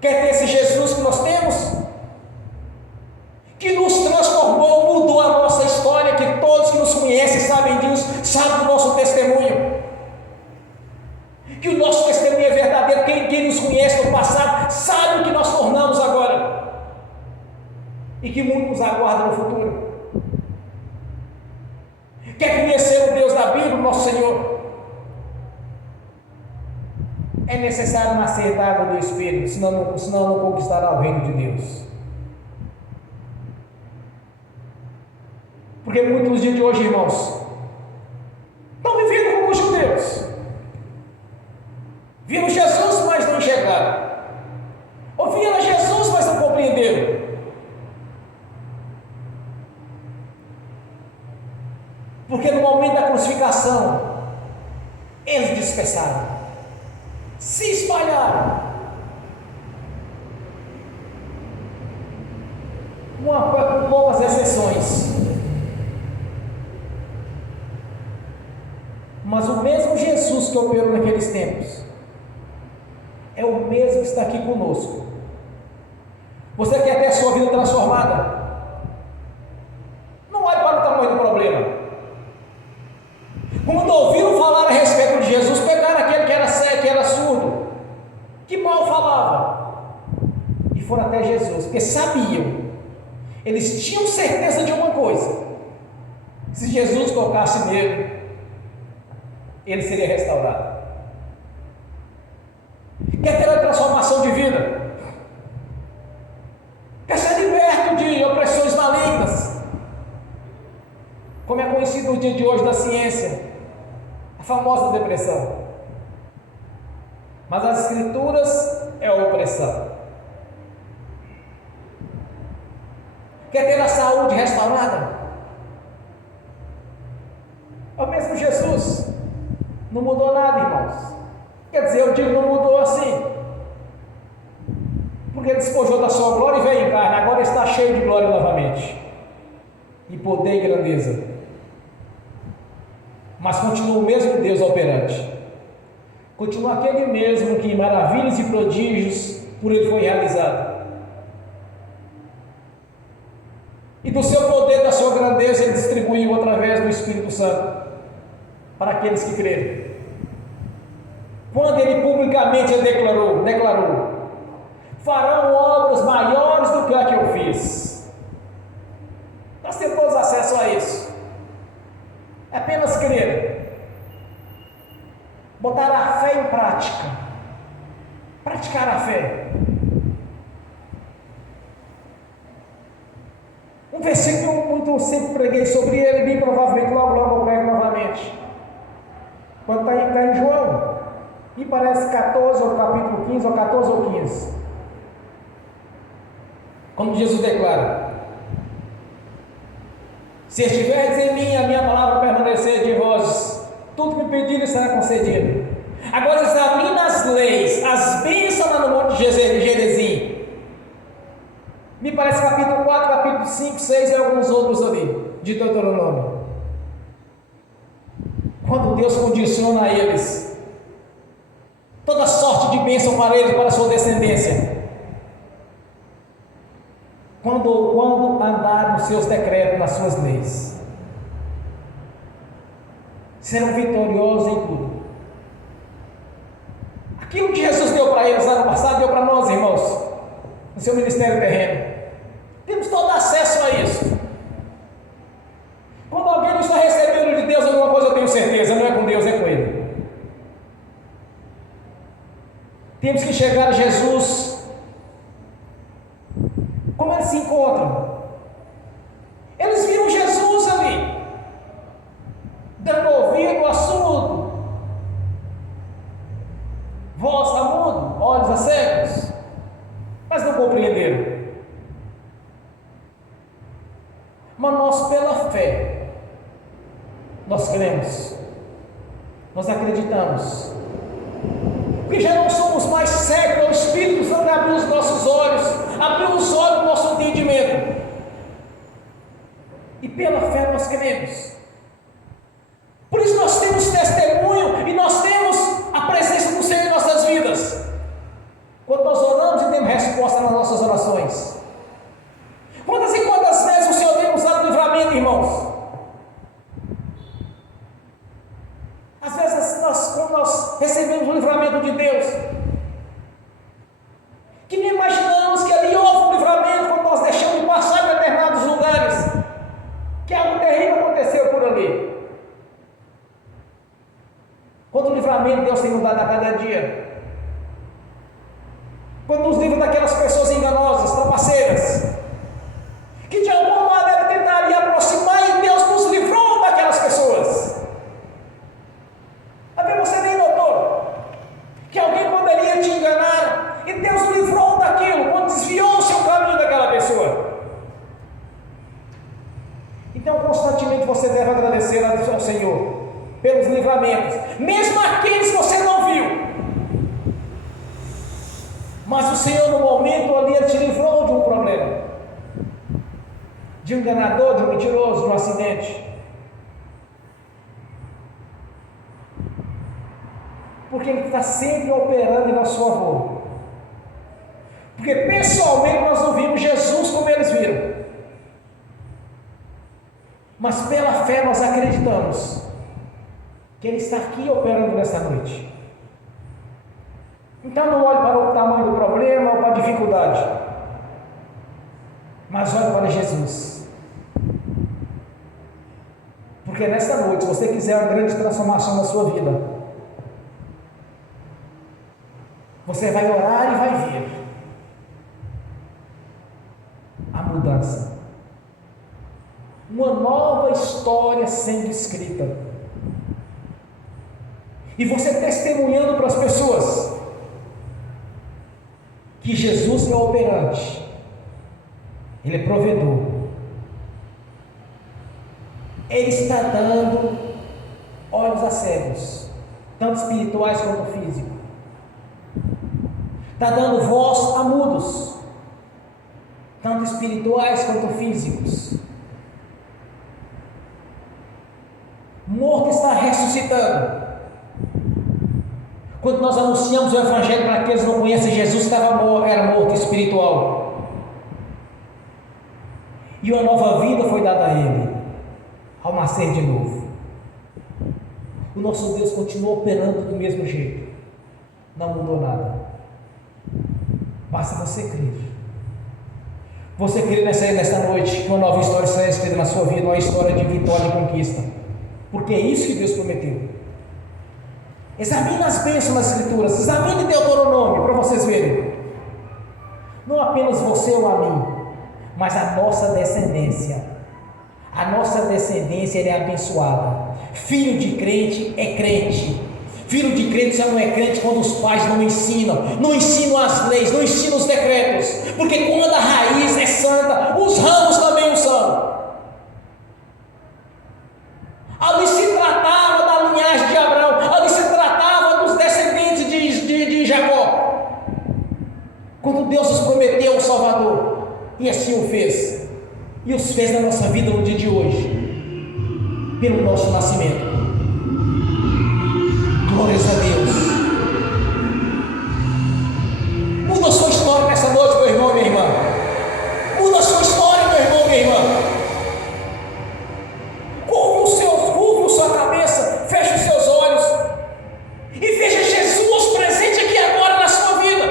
Quer ter esse Jesus que nós temos, que nos transformou, mudou a nossa história, que todos que nos conhecem sabem disso, sabem do nosso testemunho, que o nosso testemunho é verdadeiro. Quem nos conhece no passado sabe o que nós tornamos agora e que muito nos aguarda no futuro. Quer conhecer o Deus da Bíblia, nosso Senhor? É necessário nascer da água do Espírito, senão não conquistará o reino de Deus. Porque muitos nos dias de hoje, irmãos, estão vivendo como os judeus. Viram Jesus, mas não enxergaram. Ouviram Jesus, mas não compreenderam. Porque no momento da crucificação, eles dispersaram, se espalharam. Com poucas exceções. Mas o mesmo Jesus que operou naqueles tempos é o mesmo que está aqui conosco. Você quer ter a sua vida transformada? Não olhe para o tamanho do problema. Quando ouviram falar a respeito de Jesus, pegaram aquele que era cego, que era surdo, que mal falava, e foram até Jesus, porque sabiam, eles tinham certeza de uma coisa: se Jesus tocasse nele, ele seria restaurado. Quer ter a transformação de vida? Quer ser liberto de opressões malignas? Como é conhecido no dia de hoje da ciência, a famosa depressão. Mas as escrituras é a opressão. Quer ter a saúde restaurada? É o mesmo Jesus. Não mudou nada, irmãos. Quer dizer, eu digo, não mudou assim, porque ele despojou da sua glória e veio em carne. Agora está cheio de glória novamente, e poder e grandeza. Mas continua o mesmo Deus operante. Continua aquele mesmo que em maravilhas e prodígios por ele foi realizado. E do seu poder, da sua grandeza, ele distribuiu através do Espírito Santo para aqueles que creram. Quando ele publicamente declarou: farão obras maiores do que a que eu fiz. Nós temos todos acesso a isso. É apenas crer, botar a fé em prática, praticar a fé. Um versículo que eu sempre preguei sobre ele, bem provavelmente logo eu prego novamente, quando está em João, Me parece 14, ou capítulo 15, ou 14 ou 15. Quando Jesus declara: se estiverdes em mim, a minha palavra permanecer de vós, tudo que me pedirem será concedido. Agora examina as leis, as bênçãos lá no monte de Gerizim. Me parece capítulo 4, capítulo 5, 6 e alguns outros ali, de Deuteronômio. Quando Deus condiciona a eles toda sorte de bênção para eles, para a sua descendência. Quando andar nos seus decretos, nas suas leis, serão vitoriosos em tudo. Aquilo que Jesus deu para eles lá no passado, deu para nós, irmãos, no seu ministério terreno. Temos todo acesso a isso. Quando alguém não está recebendo de Deus alguma coisa, eu tenho certeza, não é com Deus, é com Ele. Temos que chegar a Jesus como eles se encontram. Eles viram Jesus ali, dando ouvido a surdo, voz a mudo, olhos a cegos, mas não compreenderam. Mas nós, pela fé, nós cremos, nós acreditamos, porque já não somos mais cegos ao Espírito Santo, abriu os nossos olhos, abriu os olhos do nosso entendimento, e pela fé nós cremos. Por isso nós temos testemunho e nós temos a presença do Senhor em nossas vidas. Quando nós oramos e temos resposta nas nossas orações. Quantas e quantas vezes o Senhor tem nos dado livramento, irmãos? Às vezes quando nós recebemos o livramento de Deus, que nem imaginamos que ali houve um livramento quando nós deixamos de passar em determinados lugares, que algo terrível aconteceu por ali. Quanto livramento Deus tem nos dado a cada dia. Quando nos livra daquelas pessoas enganosas, trapaceiras, que de alguma maneira tentaria aproximar, e Deus nos livrou daquelas pessoas. Até você nem notou que alguém poderia te enganar, e Deus livrou daquilo, quando desviou o seu caminho daquela pessoa. Então constantemente você deve agradecer ao Senhor pelos livramentos, mesmo aqueles que você não viu. Mas o Senhor, no momento ali, Ele te livrou de um problema, de um enganador, de um mentiroso, de um acidente. Porque Ele está sempre operando em nosso favor. Porque pessoalmente nós não vimos Jesus como eles viram, mas pela fé nós acreditamos que Ele está aqui operando nessa noite. Então não olhe para o tamanho do problema ou para a dificuldade, mas olhe para Jesus. Porque nesta noite, se você quiser uma grande transformação na sua vida, você vai orar e vai ver a mudança, uma nova história sendo escrita, e você testemunhando para as pessoas que Jesus é operante, Ele é provedor, Ele está dando olhos a cegos, tanto espirituais quanto físicos, está dando voz a mudos, tanto espirituais quanto físicos. Morto está ressuscitando. Quando nós anunciamos o Evangelho para aqueles que não conhecem Jesus, era morto espiritual, e uma nova vida foi dada a ele ao nascer de novo. O nosso Deus continua operando do mesmo jeito, não mudou nada. Basta você crer. Você crer nesta noite que uma nova história será escrita na sua vida, uma história de vitória e conquista, porque é isso que Deus prometeu. Examine as bênçãos nas Escrituras, examine Deuteronômio para vocês verem. Não apenas você ou a mim, mas a nossa descendência. A nossa descendência é abençoada. Filho de crente é crente. Filho de crente só não é crente quando os pais não ensinam as leis, não ensinam os decretos, porque quando a raiz é santa, os ramos também o são. Ali se tratava da linhagem de Abraão, ali se tratava dos descendentes de Jacó. Quando Deus nos prometeu um Salvador, e assim o fez, e os fez na nossa vida no dia de hoje, pelo nosso nascimento. Glórias a Deus. Muda a sua história nessa noite, meu irmão e minha irmã. Muda a sua história, meu irmão e minha irmã. Curva a sua cabeça, feche os seus olhos e veja Jesus presente aqui agora na sua vida.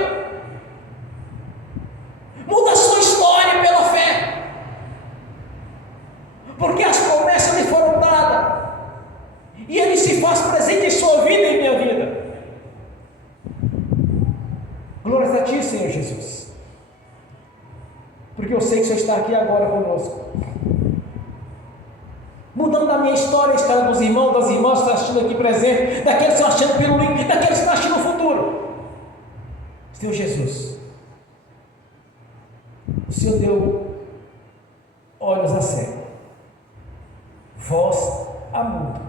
Muda a sua história pela fé, porque as promessas lhe foram dadas e Ele se faz presente em sua vida e em minha vida. Glórias a Ti, Senhor Jesus, porque eu sei que o Senhor está aqui agora conosco, mudando a minha história, a história dos irmãos, das irmãs que estão assistindo aqui presente, daqueles que estão assistindo pelo link, daqueles que estão assistindo no futuro. Senhor Jesus, o Senhor deu olhos a cego, voz a mudo,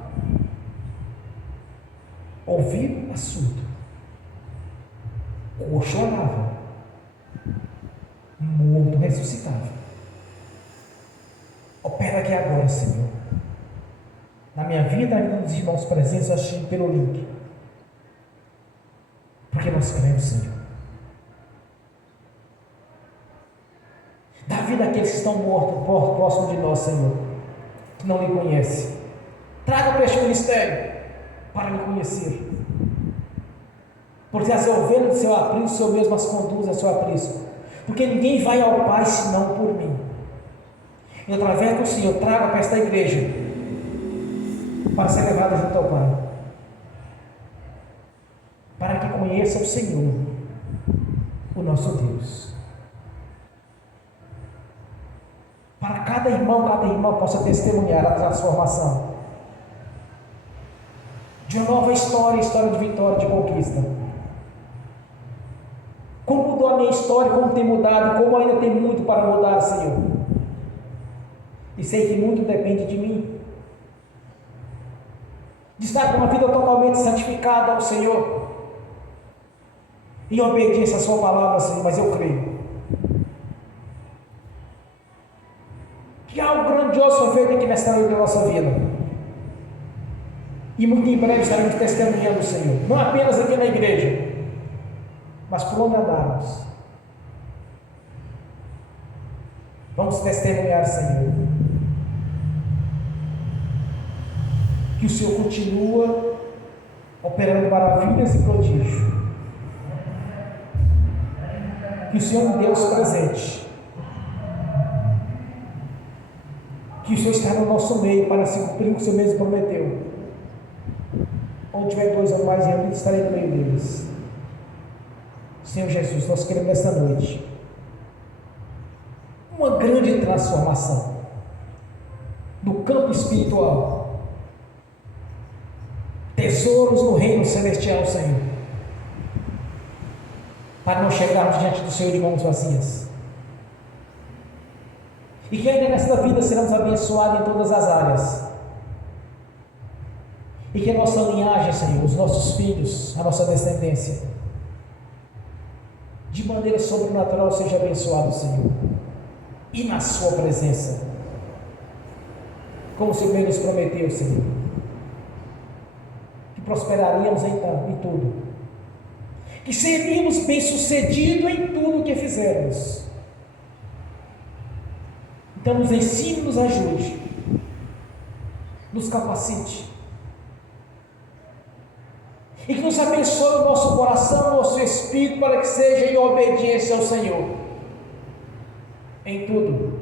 ouvido a surdo, coxo andava, morto ressuscitava. Opera aqui agora, Senhor, na minha vida e na vida dos irmãos presentes assistindo pelo link, porque nós cremos, Senhor. Dá vida àqueles que estão mortos próximo de nós, Senhor, que não lhe conhecem. Traga para este ministério para lhe conhecer, porque as ovelhas do seu aprisco, o Senhor mesmo as conduz a seu aprisco, porque ninguém vai ao Pai senão por mim. E através do Senhor, traga para esta igreja para ser levada junto ao Pai, para que conheça o Senhor, o nosso Deus, para cada irmão, cada irmã possa testemunhar a transformação de uma nova história, história de vitória, de conquista. Como mudou a minha história, como tem mudado, e como ainda tem muito para mudar, Senhor. E sei que muito depende de mim, de estar com uma vida totalmente santificada ao Senhor, em obediência à sua palavra, Senhor. Mas eu creio que algo grandioso foi feito aqui nesta noite da nossa vida, e muito em breve estaremos testemunhando o Senhor, não apenas aqui na igreja, mas por onde andarmos. Vamos testemunhar, Senhor, que o Senhor continua operando maravilhas e prodígios, que o Senhor é um Deus presente, que o Senhor está no nosso meio para se cumprir o que o Senhor mesmo prometeu. Onde tiver dois ou mais reunidos, estarei no meio deles. Senhor Jesus, nós queremos nesta noite uma grande transformação no campo espiritual, tesouros no reino celestial, Senhor, para não chegarmos diante do Senhor de mãos vazias, e que ainda nesta vida seremos abençoados em todas as áreas, e que a nossa linhagem, Senhor, os nossos filhos, a nossa descendência, de maneira sobrenatural seja abençoado, Senhor, e na sua presença, como o Senhor nos prometeu, Senhor, que prosperaríamos em tudo, que seríamos bem-sucedidos em tudo o que fizermos. Então nos ensine, nos ajude, nos capacite, e que nos abençoe o nosso coração, o nosso espírito, para que seja em obediência ao Senhor, em tudo.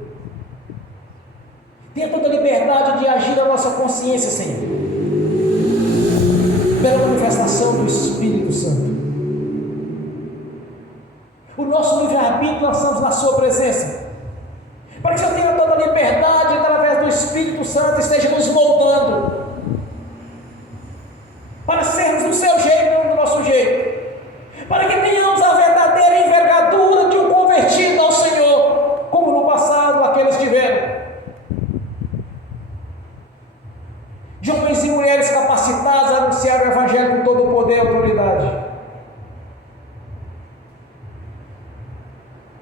Tenha toda a liberdade de agir na nossa consciência, Senhor, pela manifestação do Espírito Santo. O nosso livre-arbítrio lançamos na sua presença, para que o Senhor tenha toda a liberdade, através do Espírito Santo, esteja nos moldando, para sermos do seu capacitados a anunciar o Evangelho com todo o poder e autoridade.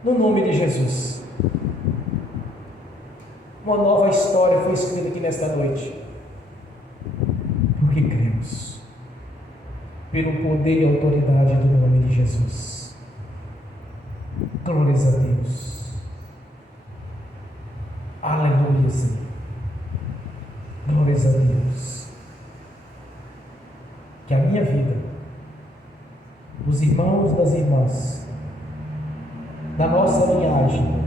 No nome de Jesus. Uma nova história foi escrita aqui nesta noite. Porque cremos. Pelo poder e autoridade do nome de Jesus. Glórias a Deus. Aleluia, Senhor. Glórias a Deus. Que a minha vida, dos irmãos e das irmãs, da nossa linhagem,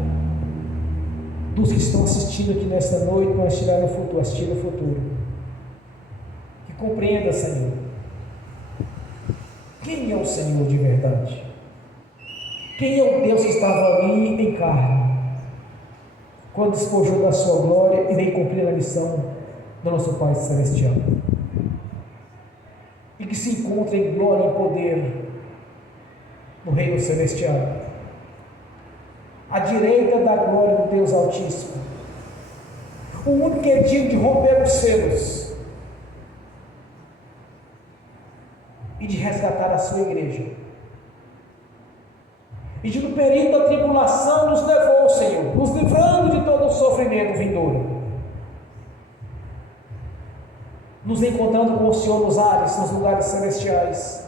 dos que estão assistindo aqui nesta noite para assistir no futuro, que compreenda, Senhor, quem é o Senhor de verdade, quem é o Deus que estava ali em carne, quando despojou da sua glória e veio cumprir a missão do nosso Pai Celestial, e que se encontra em glória e poder no Reino Celestial, à direita da glória do Deus Altíssimo, o único que é digno de romper os selos e de resgatar a sua igreja, e de no período da tribulação nos levou, Senhor, nos livrando de todo o sofrimento vindouro, nos encontrando com o Senhor nos ares, nos lugares celestiais,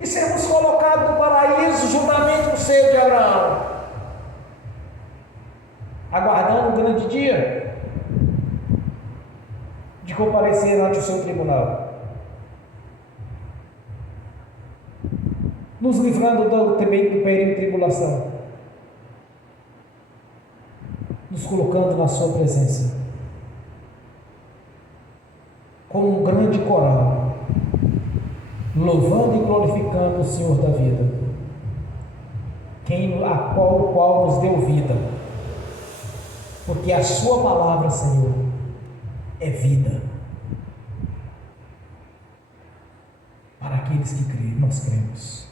e sermos colocados no paraíso juntamente com o seio de Abraão, aguardando um grande dia de comparecer ante o seu tribunal, nos livrando também do período de tribulação, nos colocando na sua presença como um grande coral, louvando e glorificando o Senhor da vida, o qual nos deu vida, porque a sua palavra, Senhor, é vida para aqueles que creem. Nós cremos.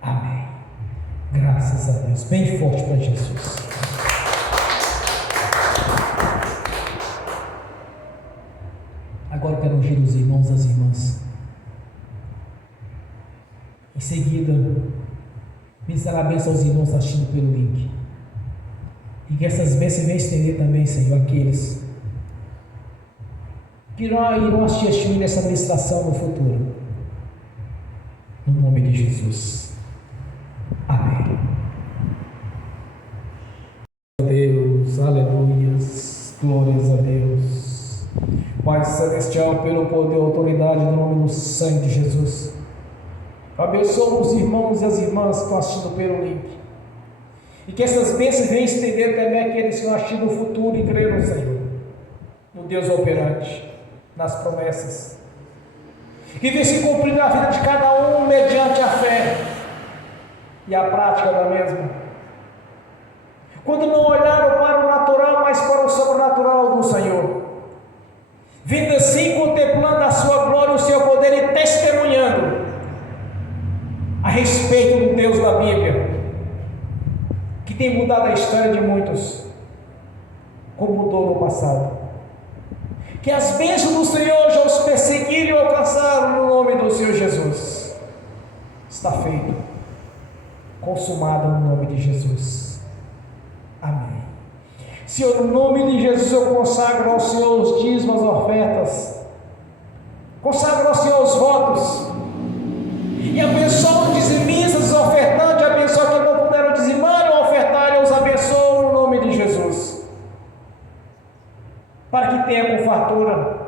Amém. Graças a Deus. Bem forte para Jesus. Agora eu quero ungir os irmãos e as irmãs. Em seguida, ministrar a bênção aos irmãos assistindo pelo link. E que essas bênçãos venham estender também, Senhor, aqueles que irão assistir nessa ministração no futuro. No nome de Jesus. Amém. Deus, aleluias, glórias a Deus. Pai Celestial, pelo poder e autoridade do nome do sangue de Jesus, abençoa os irmãos e as irmãs que estão assistindo pelo link, e que essas bênçãos venham estender também aqueles que vão assistir no futuro e crer no Senhor, no Deus operante, nas promessas, que venha se cumprir na vida de cada um mediante a fé e a prática da mesma, quando não olharam para o natural, mas para o sobrenatural do Senhor, vindo assim contemplando a sua glória, o seu poder e testemunhando a respeito do Deus da Bíblia, que tem mudado a história de muitos, como mudou no passado. Que as bênçãos do Senhor já os perseguiram e alcançaram no nome do Senhor Jesus. Está feito, consumado no nome de Jesus. Amém. Senhor, no nome de Jesus eu consagro ao Senhor os dízimos, as ofertas, consagro ao Senhor os votos, e abençoa os dizimistas, os ofertantes, abençoa quem não puderam dizimar ou ofertar, eu os abençoo no nome de Jesus, para que tenha com fartura,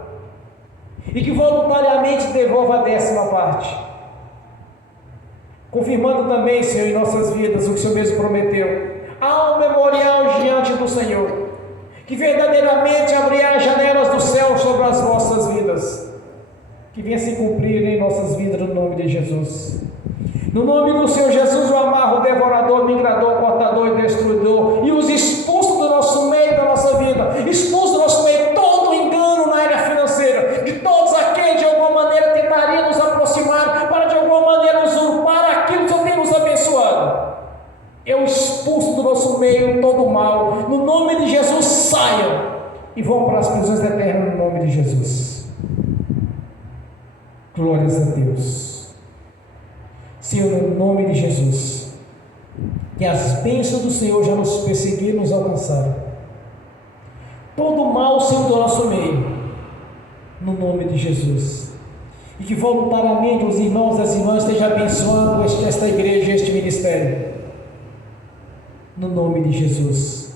e que voluntariamente devolva a 10ª parte, confirmando também, Senhor, em nossas vidas o que o Senhor mesmo prometeu. Há um memorial diante do Senhor, que verdadeiramente abrirá as janelas do céu sobre as vossas vidas, que venha se cumprir em nossas vidas no nome de Jesus. No nome do Senhor Jesus, eu amarro o devorador, migrador, cortador e destruidor, e os expulso do nosso meio, da nossa vida, expulso do nosso meio todo engano na área financeira, de todos aqueles de alguma maneira tentariam nos aproximar, para de alguma maneira usurpar aquilo que o Senhor tem nos abençoado. Eu expulso do nosso meio todo o mal, no nome de Jesus, saiam, e vão para as prisões eternas no nome de Jesus. Glórias a Deus. Senhor, no nome de Jesus, que as bênçãos do Senhor já nos perseguiram, nos alcançaram. Todo mal, Senhor, do nosso meio, no nome de Jesus. E que voluntariamente os irmãos e as irmãs estejam abençoando esta igreja e este ministério, no nome de Jesus.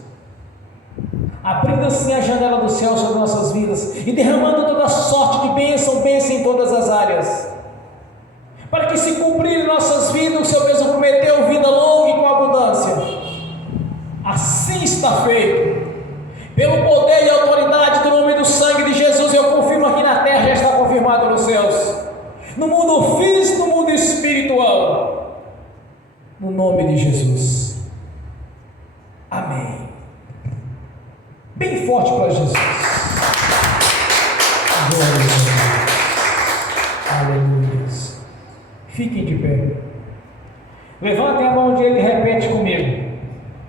Abrindo assim a janela do céu sobre nossas vidas e derramando toda sorte de bênção em todas as áreas, para que se cumprir em nossas vidas o Senhor mesmo prometeu, vida longa e com abundância. Assim está feito. Pelo poder e autoridade do nome e do sangue de Jesus, eu confirmo aqui na terra, já está confirmado nos céus, no mundo físico, no mundo espiritual, no nome de Jesus. Amém. Bem forte para Jesus. Glória a Deus. Aleluia. Fiquem de pé. Levantem a mão direita e repete comigo.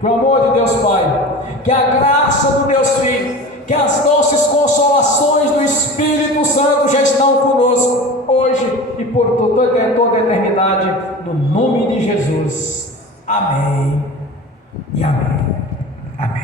Pelo amor de Deus Pai, que a graça do Deus Filho, que as doces consolações do Espírito Santo já estão conosco, hoje e por toda a eternidade, no nome de Jesus. Amém e amém. Amém.